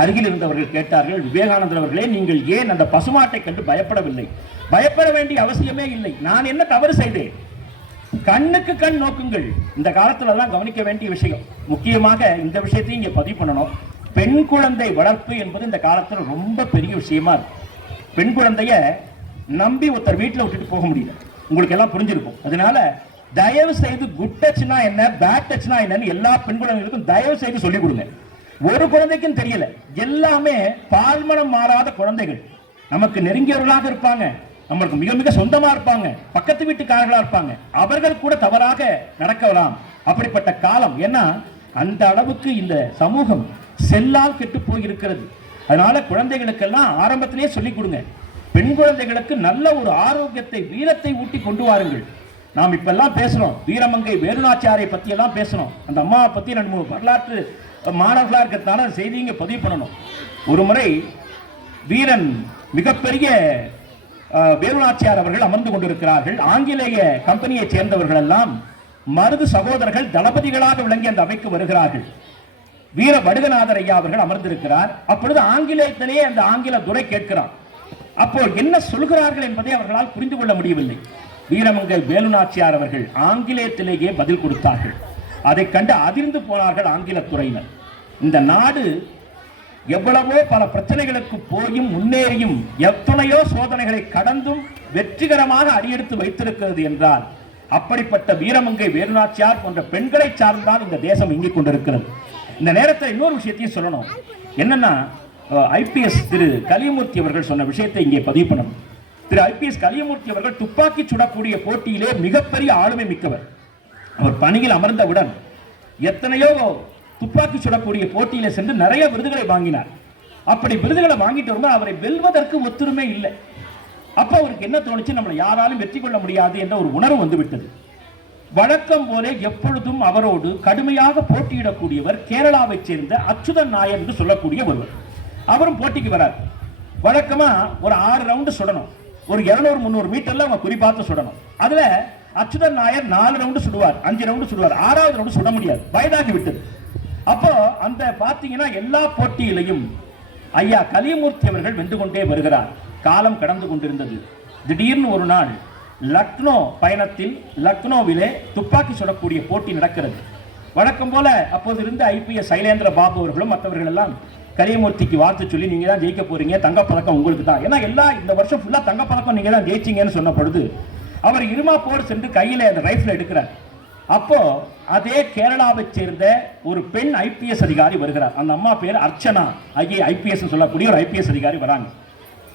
அருகில் இருந்தவர்கள் கேட்டார்கள், விவேகானந்தர் அவர்களே, நீங்கள் ஏன் அந்த பசுமாட்டை கண்டு பயப்படவில்லை? பயப்பட வேண்டிய அவசியமே இல்லை, நான் என்ன தவறு செய்தேன்? கண்ணுக்கு கண் நோக்குங்கள். இந்த காலத்துல தான் கவனிக்க வேண்டிய விஷயம். முக்கியமாக இந்த விஷயத்தையும் இங்க பதிவு பண்ணணும். பெண் குழந்தை வளர்ப்பு என்பது இந்த காலத்துல ரொம்ப பெரிய விஷயமா இருக்கு. பெண் குழந்தைய நம்பி ஒருத்தர் வீட்டுல விட்டுட்டு போக முடியல. உங்களுக்கு எல்லாம் புரிஞ்சிருக்கும். அதனால தயவு செய்து குட் டச்னா என்ன, பேட் டச்னா என்னன்னு எல்லா பெண் குழந்தைகளுக்கும் தயவு செய்து சொல்லிக் கொடுங்க. ஒரு குழந்தைக்கும் தெரியல. எல்லாமே பால்மனம் மாறாத குழந்தைகள். நமக்கு நெருங்கியவர்களாக இருப்பாங்க, நம்மளுக்கு மிக மிக சொந்தமா இருப்பாங்க, பக்கத்து வீட்டுக்காரர்களா இருப்பாங்க. அவர்கள் கூட தவறாக நடக்கலாம். அப்படிப்பட்ட காலம். ஏன்னா அந்த அளவுக்கு இந்த சமூகம் செல்லால் கெட்டு போய் இருக்கிறது. அதனால குழந்தைகளுக்கெல்லாம் ஆரம்பத்திலேயே சொல்லிக் கொடுங்க. பெண் குழந்தைகளுக்கு நல்ல ஒரு ஆரோக்கியத்தை, வீரத்தை ஊட்டி கொண்டு வாருங்கள். நாம் இப்பெல்லாம் பேசுறோம், வீரமங்கை வேலுநாச்சியாரை பத்தி எல்லாம் பேசுறோம். அந்த அம்மாவை பத்தி 2-3 வரலாற்று மாணவர்களா இருக்கிறதுனால செய்திங்க பதிவு பண்ணணும். ஒரு முறை வீரன் மிகப்பெரிய வேலுநாச்சியார் அவர்கள் அமர்ந்து கொண்டிருக்கிறார்கள். ஆங்கிலேய கம்பெனியை சேர்ந்தவர்கள் எல்லாம் மருது சகோதரர்கள் தளபதிகளாக விளங்கி அந்த அவைக்கு வருகிறார்கள். வீர வடுகநாதர் ஐயா அவர்கள் அமர்ந்திருக்கிறார். அப்பொழுது ஆங்கிலேயத்திலேயே அந்த ஆங்கில துரை கேட்கிறார். அப்போ என்ன சொல்கிறார்கள் என்பதை அவர்களால் புரிந்து கொள்ள முடியவில்லை. வீரமங்கை வேலுநாச்சியார் அவர்கள் ஆங்கிலேயத்திலேயே பதில் கொடுத்தார்கள். அதை கண்டு அதிர்ந்து போனார்கள் ஆங்கில துறையினர். இந்த நாடு எவ்வளவோ பல பிரச்சனைகளுக்கு போயும் முன்னேறியும் எத்தனையோ சோதனைகளை கடந்தும் வெற்றிகரமாக அடியெடுத்து வைத்திருக்கிறது என்றால் அப்படிப்பட்ட வீரமங்கை வேலுநாச்சியார் போன்ற பெண்களை சார்ந்தான் இந்த தேசம் இயங்கிக் கொண்டிருக்கிறது. இந்த நேரத்தில் இன்னொரு விஷயத்தையும் சொல்லணும். என்னன்னா, ஐபிஎஸ் திரு கலியமூர்த்தி அவர்கள் சொன்ன விஷயத்தை இங்கே பதிவு பண்ணணும். திரு ஐபிஎஸ் கலியமூர்த்தி அவர்கள் துப்பாக்கி சுடக்கூடிய போட்டியிலே மிகப்பெரிய ஆளுமை மிக்கவர். அவர் பணியில் அமர்ந்தவுடன் எத்தனையோ துப்பாக்கி சுடக்கூடிய போட்டியில சென்று நிறைய விருதுகளை வாங்கினார். அப்படி விருதுகளை வாங்கிட்டு வரும்போது அவரை வெல்வதற்கு ஒத்துருமே இல்லை. அப்ப அவருக்கு என்ன தோணுச்சு, நம்மளை யாராலும் வெற்றி கொள்ள முடியாது என்ற ஒரு உணர்வு வந்துவிட்டது. வழக்கம் போல எப்பொழுதும் அவரோடு கடுமையாக போட்டியிடக்கூடியவர் கேரளாவை சேர்ந்த அச்சுதன் நாயர் என்று சொல்லக்கூடிய ஒருவர். அவரும் போட்டிக்கு வரார். வழக்கமா ஒரு 6 ரவுண்டு சுடணும். ஒரு 200-300 மீட்டர்ல அவங்க குறிப்பாத்து சுடணும். அதுல அச்சுதன் நாயர் 4 ரவுண்டு சுடுவார், 5 ரவுண்டு சுடுவார். 6வது ரவுண்டு சுட முடியாது, வயதாகி விட்டது. அப்போ அந்த பாத்தீங்கன்னா எல்லா போட்டியிலையும் ஐயா கலியமூர்த்தி அவர்கள் வென்று கொண்டே வருகிறார். காலம் கடந்து கொண்டிருந்தது. திடீர்னு ஒரு நாள் லக்னோ பயணத்தில் லக்னோவிலே துப்பாக்கி சுடக்கூடிய போட்டி நடக்கிறது. வழக்கம் போல அப்போது இருந்த ஐபிஎஸ் சைலேந்திர பாபு அவர்களும் மற்றவர்கள் எல்லாம் கலியமூர்த்திக்கு வாழ்த்து சொல்லி நீங்க தான் ஜெயிக்க போறீங்க, தங்கப்பதக்கம் உங்களுக்கு தான், ஏன்னா எல்லா இந்த வருஷம் ஃபுல்லா தங்கப்பதக்கம் நீங்க தான் ஜெயிச்சீங்கன்னு சொன்ன பொழுது அவர் இருமா போர் சென்று கையில அந்த ரைஃபிள் எடுக்கிறார். அப்போ அதே கேரளாவை சேர்ந்த ஒரு பெண் ஐபிஎஸ் அதிகாரி வருகிறார். அந்த அம்மா பேர் அர்ச்சனா ஐபிஎஸ் சொல்லக்கூடிய ஒரு ஐபிஎஸ் அதிகாரி வராங்க.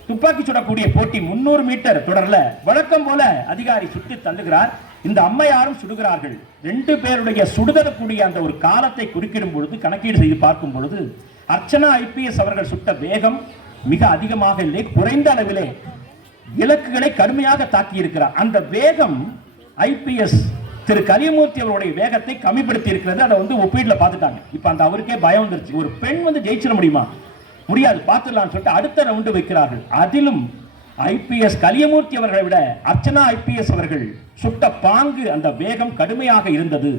துப்பாக்கி சுடக்கூடிய போட்டி 300 மீட்டர் தொடர்ல வழக்கம் போல அதிகாரி சுட்டு தள்ளுகிறார். இந்த அம்மையாரும் சுடுகிறார்கள். 2 பேருடைய சுடுதக்கூடிய அந்த ஒரு காலத்தை குறுக்கிடும் பொழுது கணக்கீடு செய்து பார்க்கும் பொழுது அர்ச்சனா ஐபிஎஸ் அவர்கள் சுட்ட வேகம் மிக அதிகமாக இல்லை, குறைந்த அளவிலே இலக்குகளை கடுமையாக தாக்கி இருக்கிறார். அந்த வேகம் ஐபிஎஸ் திரு கலியமூர்த்தி அவருடைய வேகத்தை கம்மிப்படுத்தி இருக்கிறது. அதை ஒப்பீடுல பார்த்துட்டாங்க. இப்ப அந்த அவருக்கே பயம் வந்துருச்சு. ஒரு பெண் ஜெயிச்சிட முடியுமா? முடியாது, பார்த்துடலாம்னு சொல்லிட்டு அடுத்த ரவுண்டு வைக்கிறார்கள். அதிலும் ஐபிஎஸ் கலியமூர்த்தி அவர்களை விட அர்ச்சனா ஐபிஎஸ் அவர்கள் சுட்ட பாங்கு, அந்த வேகம் கடுமையாக இருந்தது.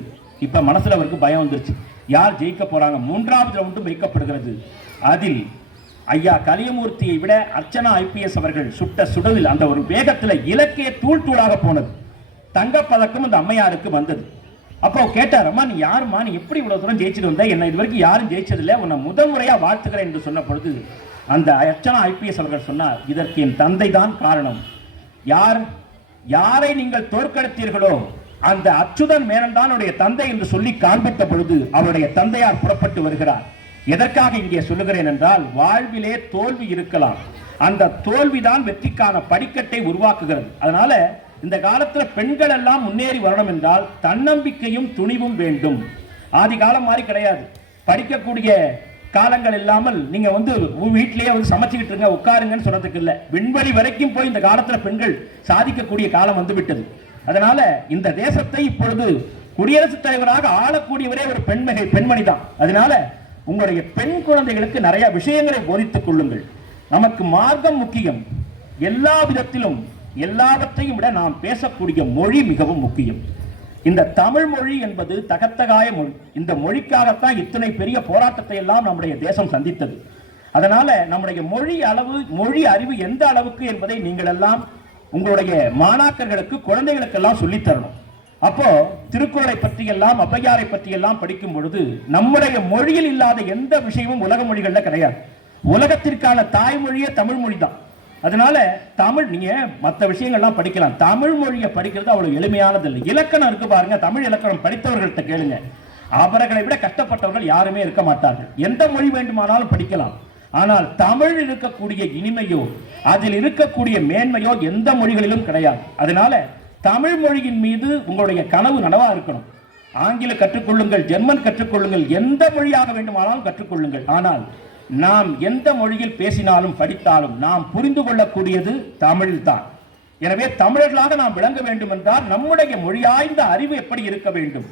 இப்ப மனசுல அவருக்கு பயம் வந்துருச்சு. யார் ஜெயிக்க போறாங்க? 3வது ரவுண்டும் வைக்கப்படுகிறது. அதில் ஐயா கலியமூர்த்தியை விட அர்ச்சனா ஐபிஎஸ் அவர்கள் சுட்ட சுடலில் அந்த ஒரு வேகத்தில் இலக்கிய தூள் தூளாக போனது. தங்கப்பதக்கம் அந்த அம்மையாருக்கு வந்தது. அப்போ கேட்டார், அம்மா நீ யாருமா, நீ எப்படி இவ்வளவு தூரம் ஜெயிச்சுட்டு வந்த? என்ன இது வரைக்கும் யாரும் ஜெயிச்சதில்லை, உன்னை முதல் முறையா வாழ்த்துக்கிறேன் என்று சொன்ன பொழுது அந்த அர்ச்சனா ஐபிஎஸ் அவர்கள் சொன்னார், இதற்கு என் தந்தை தான் காரணம். யாரை நீங்கள் தோற்கடித்தீர்களோ அந்த அச்சுதன் மேனன் தான் அவருடைய தந்தை என்று சொல்லி காண்பித்த பொழுது அவருடைய தந்தையார் புறப்பட்டு வருகிறார். எதற்காக இங்கே சொல்லுகிறேன் என்றால், வாழ்விலே தோல்வி இருக்கலாம், அந்த தோல்விதான் வெற்றிக்கான படிக்கட்டை உருவாக்குகிறது. அதனால இந்த காலத்துல பெண்கள் எல்லாம் முன்னேறி வரணும் என்றால் தன்னம்பிக்கையும் துணிவும் வேண்டும். ஆதி காலம் மாதிரி கிடையாது. படிக்கக்கூடிய காலங்கள் இல்லாமல் நீங்க வீட்டிலேயே சமைச்சுக்கிட்டு இருங்க, உட்காருங்கன்னு சொல்றதுக்கு இல்லை. விண்வெளி வரைக்கும் போய் இந்த காலத்துல பெண்கள் சாதிக்கக்கூடிய காலம் வந்துவிட்டது. அதனால இந்த தேசத்தை இப்பொழுது குடியரசுத் தலைவராக ஆளக்கூடியவரே ஒரு பெண்மணி தான். அதனால உங்களுடைய பெண் குழந்தைகளுக்கு நிறைய விஷயங்களை போதித்துக் கொள்ளுங்கள். நமக்கு மார்க்கம் முக்கியம். எல்லா விதத்திலும் எல்லாவற்றையும் விட நாம் பேசக்கூடிய மொழி மிகவும் முக்கியம். இந்த தமிழ் மொழி என்பது தகத்தகாய மொழி. இந்த மொழிக்காகத்தான் இத்தனை பெரிய போராட்டத்தை எல்லாம் நம்முடைய தேசம் சந்தித்தது. அதனால நம்முடைய மொழி அறிவு எந்த அளவுக்கு என்பதை நீங்கள் எல்லாம் உங்களுடைய மாணாக்கர்களுக்கு, குழந்தைகளுக்கு எல்லாம் சொல்லித்தரணும். அப்போ திருக்குறளை பற்றியெல்லாம் ஔவையாரை பற்றியெல்லாம் படிக்கும் பொழுது நம்முடைய மொழியில் இல்லாத எந்த விஷயமும் உலக மொழிகள்ல கிடையாது. உலகத்திற்கான தாய்மொழியே தமிழ் மொழி தான். அதனால தமிழ், நீங்க மற்ற விஷயங்கள்லாம் படிக்கலாம், தமிழ் மொழியை படிக்கிறது அவ்வளவு எளிமையானது இல்லை. இலக்கணம் இருக்கு பாருங்க, தமிழ் இலக்கணம் படித்தவர்கள்ட்ட கேளுங்க, அவர்களை விட கஷ்டப்பட்டவர்கள் யாருமே இருக்க மாட்டார்கள். எந்த மொழி வேண்டுமானாலும் படிக்கலாம், ஆனால் தமிழ் இருக்கக்கூடிய இனிமையோ அதில் இருக்கக்கூடிய மேன்மையோ எந்த மொழிகளிலும் கிடையாது. அதனால தமிழ் மொழியின் மீது உங்களுடைய கனவு நனவா இருக்கணும். ஆங்கிலம் கற்றுக்கொள்ளுங்கள், ஜெர்மன் கற்றுக்கொள்ளுங்கள், எந்த மொழியாக வேண்டுமானாலும் கற்றுக்கொள்ளுங்கள். ஆனால் நாம் எந்த மொழியில் பேசினாலும் படித்தாலும் நாம் புரிந்து கொள்ளக்கூடியது தமிழ் தான். எனவே தமிழர்களாக நாம் விளங்க வேண்டும் என்றால் நம்முடைய மொழியாய்ந்த அறிவு எப்படி இருக்க வேண்டும்,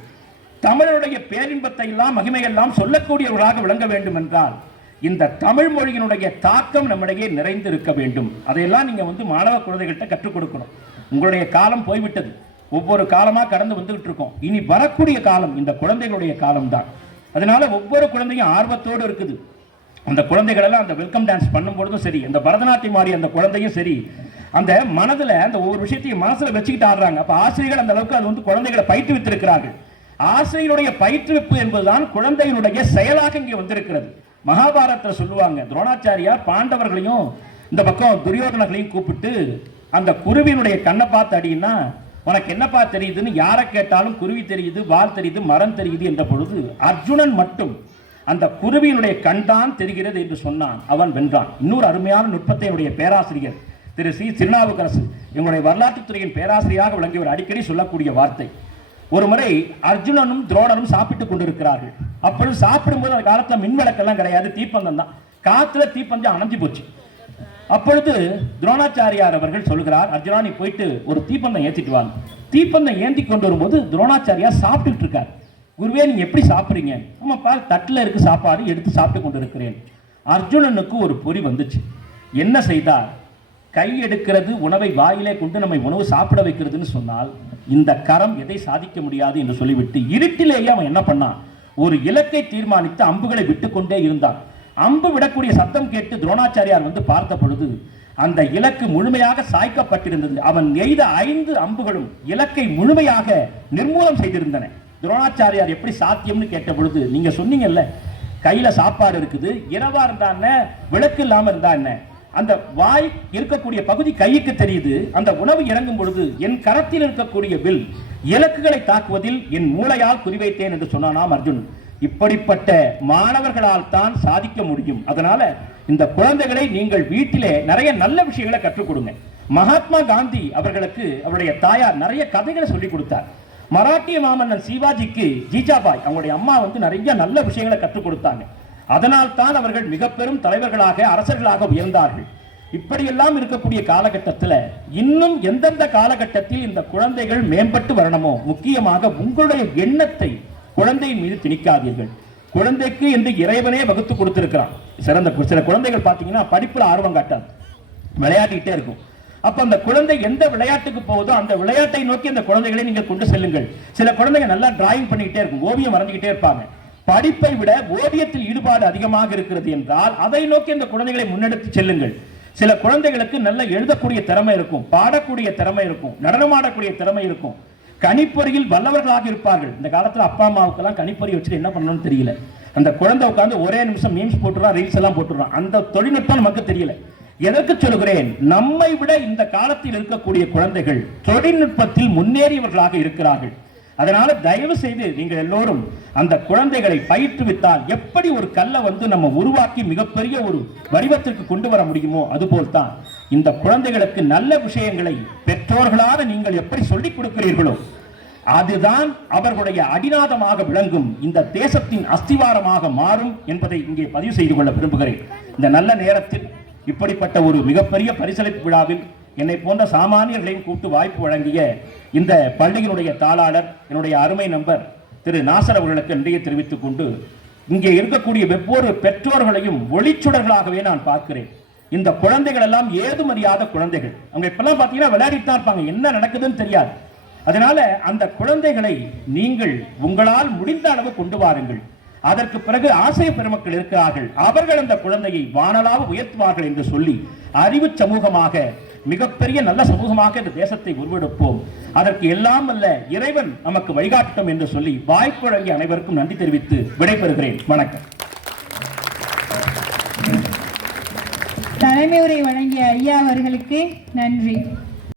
தமிழருடைய பேரின்பத்தை எல்லாம் மகிமையெல்லாம் சொல்லக்கூடியவர்களாக விளங்க வேண்டும் என்றால் இந்த தமிழ் மொழியினுடைய தாக்கம் நம்மிடையே நிறைந்து இருக்க வேண்டும். அதையெல்லாம் நீங்க மாணவ குழந்தைகள்கிட்ட கற்றுக் கொடுக்கணும். உங்களுடைய காலம் போய்விட்டது, ஒவ்வொரு காலமா கடந்து வந்துகிட்டு இருக்கோம். இனி வரக்கூடிய காலம் இந்த குழந்தைகளுடைய காலம் தான். அதனால ஒவ்வொரு குழந்தையும் ஆர்வத்தோடு இருக்குது. அந்த குழந்தைகள் எல்லாம் அந்த வெல்கம் டான்ஸ் பண்ணும் பொழுதும் சரி, அந்த பரதநாட்டியம் ஆடி அந்த குழந்தையும் சரி, அந்த மனதுல அந்த ஒவ்வொரு விஷயத்தையும் மனசுல வச்சுக்கிட்டு ஆடுறாங்க. அப்ப ஆசிரியர்கள் அந்த அளவுக்கு அது குழந்தைகளை பயிற்றுவித்திருக்கிறார்கள். ஆசிரியருடைய பயிற்றுவிப்பு என்பதுதான் குழந்தையினுடைய செயலாக இங்கே வந்திருக்கிறது. மகாபாரதத்தில் சொல்லுவாங்க, துரோணாச்சாரியார் பாண்டவர்களையும் இந்த பக்கம் துரியோதனர்களையும் கூப்பிட்டு அந்த குருவினுடைய கண்ணை பார்த்து அடின்னா உனக்கு என்னப்பா தெரியுதுன்னு யாரை கேட்டாலும் குருவி தெரியுது, வால் தெரியுது, மரம் தெரியுது என்ற பொழுது அர்ஜுனன் மட்டும் அந்த குருவியினுடைய கண் தான் தெரிகிறது என்று சொன்னான், அவன் வென்றான். இன்னொரு அருமையான நுட்பத்தை என்னுடைய பேராசிரியர் திரு சி திருநாவுக்கரசு, எங்களுடைய வரலாற்றுத்துறையின் பேராசிரியராக விளங்கியவர் அடிக்கடி சொல்லக்கூடிய வார்த்தை. ஒரு முறை அர்ஜுனனும் துரோணனும் சாப்பிட்டுக் கொண்டிருக்கிறார்கள். அப்பொழுது சாப்பிடும்போது அந்த காலத்துல மின் விளக்கெல்லாம் கிடையாது, தீப்பந்தம் தான். காத்துல தீப்பந்தம் அணைஞ்சு போச்சு. அப்பொழுது துரோணாச்சாரியார் அவர்கள் சொல்கிறார், அர்ஜுனா நீ போயிட்டு ஒரு தீப்பந்தம் ஏற்றிட்டு வாங்க. தீப்பந்தம் ஏந்தி கொண்டு வரும்போது துரோணாச்சாரியார் சாப்பிட்டுட்டு இருக்கார். குருவே நீங்க எப்படி சாப்பிடுறீங்க? ஆமாப்பா தட்டுல இருக்கு சாப்பாடு, எடுத்து சாப்பிட்டு கொண்டு இருக்கிறேன். அர்ஜுனனுக்கு ஒரு பொறி வந்துச்சு. என்ன செய்தார்? கை எடுக்கிறது உணவை வாயிலே கொண்டு நம்மை உணவு சாப்பிட வைக்கிறதுன்னு சொன்னால் இந்த கரம் எதை சாதிக்க முடியாது என்று சொல்லிவிட்டு இருட்டிலேயே அவன் என்ன பண்ணான், ஒரு இலக்கை தீர்மானித்து அம்புகளை விட்டுக்கொண்டே இருந்தான். அம்பு விடக்கூடிய சத்தம் கேட்டு துரோணாச்சாரியார் பார்த்த பொழுது அந்த இலக்கு முழுமையாக சாய்க்கப்பட்டிருந்தது. அவன் எய்த 5 அம்புகளும் இலக்கை முழுமையாக நிர்மூலம் செய்திருந்தன. துரோணாச்சாரியார் எப்படி சாத்தியம்னு கேட்ட பொழுது, நீங்க சொன்னீங்கல்ல கையில சாப்பாடு இருக்குது, இரவா இருந்தா என்ன, விளக்கு இல்லாம இருந்தா என்ன, அந்த வாய் இருக்கக்கூடிய பகுதி கைக்கு தெரியுது. அந்த உணவு இறங்கும் பொழுது என் கரத்தில் இருக்கக்கூடிய வில் இலக்குகளை தாக்குவதில் என் மூளையால் குறிவைத்தேன் என்று சொன்னானாம் அர்ஜுன். இப்படிப்பட்ட மாணவர்களால் தான் சாதிக்க முடியும். அதனால இந்த குழந்தைகளை நீங்கள் வீட்டிலே நிறைய நல்ல விஷயங்களை கற்றுக் கொடுங்க. மகாத்மா காந்தி அவர்களுக்கு அவருடைய தாயார் நிறைய கதைகளை சொல்லிக் கொடுத்தார். மராட்டிய மாமன்னன் சிவாஜிக்கு ஜீஜாபாய் அவங்களுடைய அம்மா நிறைய நல்ல விஷயங்களை கற்றுக் கொடுத்தாங்க. அதனால் தான் அவர்கள் மிக பெரும் தலைவர்களாக அரசர்களாக உயர்ந்தார்கள். இப்படியெல்லாம் இருக்கக்கூடிய காலகட்டத்தில் இன்னும் எந்தெந்த காலகட்டத்தில் இந்த குழந்தைகள் மேம்பட்டு வரணுமோ, முக்கியமாக உங்களுடைய எண்ணத்தை குழந்தையின் மீது திணிக்காதீர்கள். குழந்தைக்கு என்று இறைவனே வகுத்து கொடுத்திருக்கிறான். சில குழந்தைகள் பார்த்தீங்கன்னா படிப்புல ஆர்வம் காட்டாது, விளையாடிட்டே இருக்கும். அப்ப அந்த குழந்தை எந்த விளையாட்டுக்கு போகுதோ அந்த விளையாட்டை நோக்கி அந்த குழந்தைகளை நீங்கள் கொண்டு செல்லுங்கள். சில குழந்தைங்க நல்லா டிராயிங் பண்ணிக்கிட்டே இருக்கும், ஓவியம் வரைஞ்சிக்கிட்டே இருப்பாங்க. படிப்பை விட ஓவியத்தில் ஈடுபாடு அதிகமாக இருக்கிறது என்றால் அதை நோக்கி அந்த குழந்தைகளை முன்னெடுத்து செல்லுங்கள். சில குழந்தைகளுக்கு நல்ல எழுதக்கூடிய திறமை இருக்கும், பாடக்கூடிய திறமை இருக்கும், நடனமாடக்கூடிய திறமை இருக்கும், கணிப்பொறியில் வல்லவர்களாக இருப்பார்கள். இந்த காலத்துல அப்பா அம்மாவுக்கெல்லாம் கணிப்பொறி வச்சுட்டு என்ன பண்ணணும்னு தெரியல. அந்த குழந்தை உட்கார்ந்து ஒரே நிமிஷம் மீம்ஸ் போட்டுறான், ரீல்ஸ் எல்லாம் போட்டுறான். அந்த தொழில்நுட்பம் நமக்கு தெரியல. எதற்கு சொல்கிறேன், நம்மை விட இந்த காலத்தில் இருக்கக்கூடிய குழந்தைகள் தொழில்நுட்பத்தில் முன்னேறியவர்களாக இருக்கிறார்கள். அதனால தயவு செய்து நீங்கள் எல்லோரும் அந்த குழந்தைகளை பயிற்றுவித்தால் எப்படி ஒரு கல்லை நம்ம உருவாக்கி மிகப்பெரிய ஒரு வடிவத்திற்கு கொண்டு வர முடியுமோ அதுபோல்தான் இந்த குழந்தைகளுக்கு நல்ல விஷயங்களை பெற்றோர்களாக நீங்கள் எப்படி சொல்லிக் கொடுக்கிறீர்களோ அதுதான் அவர்களுடைய அடிநாதமாக விளங்கும், இந்த தேசத்தின் அஸ்திவாரமாக மாறும் என்பதை இங்கே பதிவு செய்து கொள்ள விரும்புகிறேன். இந்த நல்ல நேரத்தில் இப்படிப்பட்ட ஒரு மிகப்பெரிய பரிசளிப்பு விழாவில் என்னை போன்ற சாமானியர்களையும் கூட்டு வாய்ப்பு வழங்கிய இந்த பள்ளியினுடைய தாளாளர் என்னுடைய அருமை நண்பர் திரு நாசர் அவர்களுக்கு நன்றியை தெரிவித்துக் கொண்டு இங்கே இருக்கக்கூடிய ஒவ்வொரு பெற்றோர்களையும் ஒளிச்சுடர்களாகவே நான் பார்க்கிறேன். இந்த குழந்தைகள் எல்லாம் ஏதும் அறியாத குழந்தைகள். அவங்க இப்பெல்லாம் பார்த்தீங்கன்னா விளையாடிட்டு தான் இருப்பாங்க, என்ன நடக்குதுன்னு தெரியாது. அதனால அந்த குழந்தைகளை நீங்கள் உங்களால் முடிந்த அளவு கொண்டு வாருங்கள். அதற்கு பிறகு ஆசிரிய பெருமக்கள் இருக்கிறார்கள், அவர்கள் அந்த குழந்தையை வானளாக உயர்த்துவார்கள் என்று சொல்லி அறிவு சமூகமாக மிகப்பெரிய நல்ல சமூகமாக இந்த தேசத்தை உருவெடுப்போம். அதற்கு எல்லாம் அல்ல இறைவன் நமக்கு வழிகாட்டும் என்று சொல்லி வாய்ப்பு வழங்கிய அனைவருக்கும் நன்றி தெரிவித்து விடைபெறுகிறேன். வணக்கம். தலைமை உரை வழங்கிய ஐயா அவர்களுக்கு நன்றி.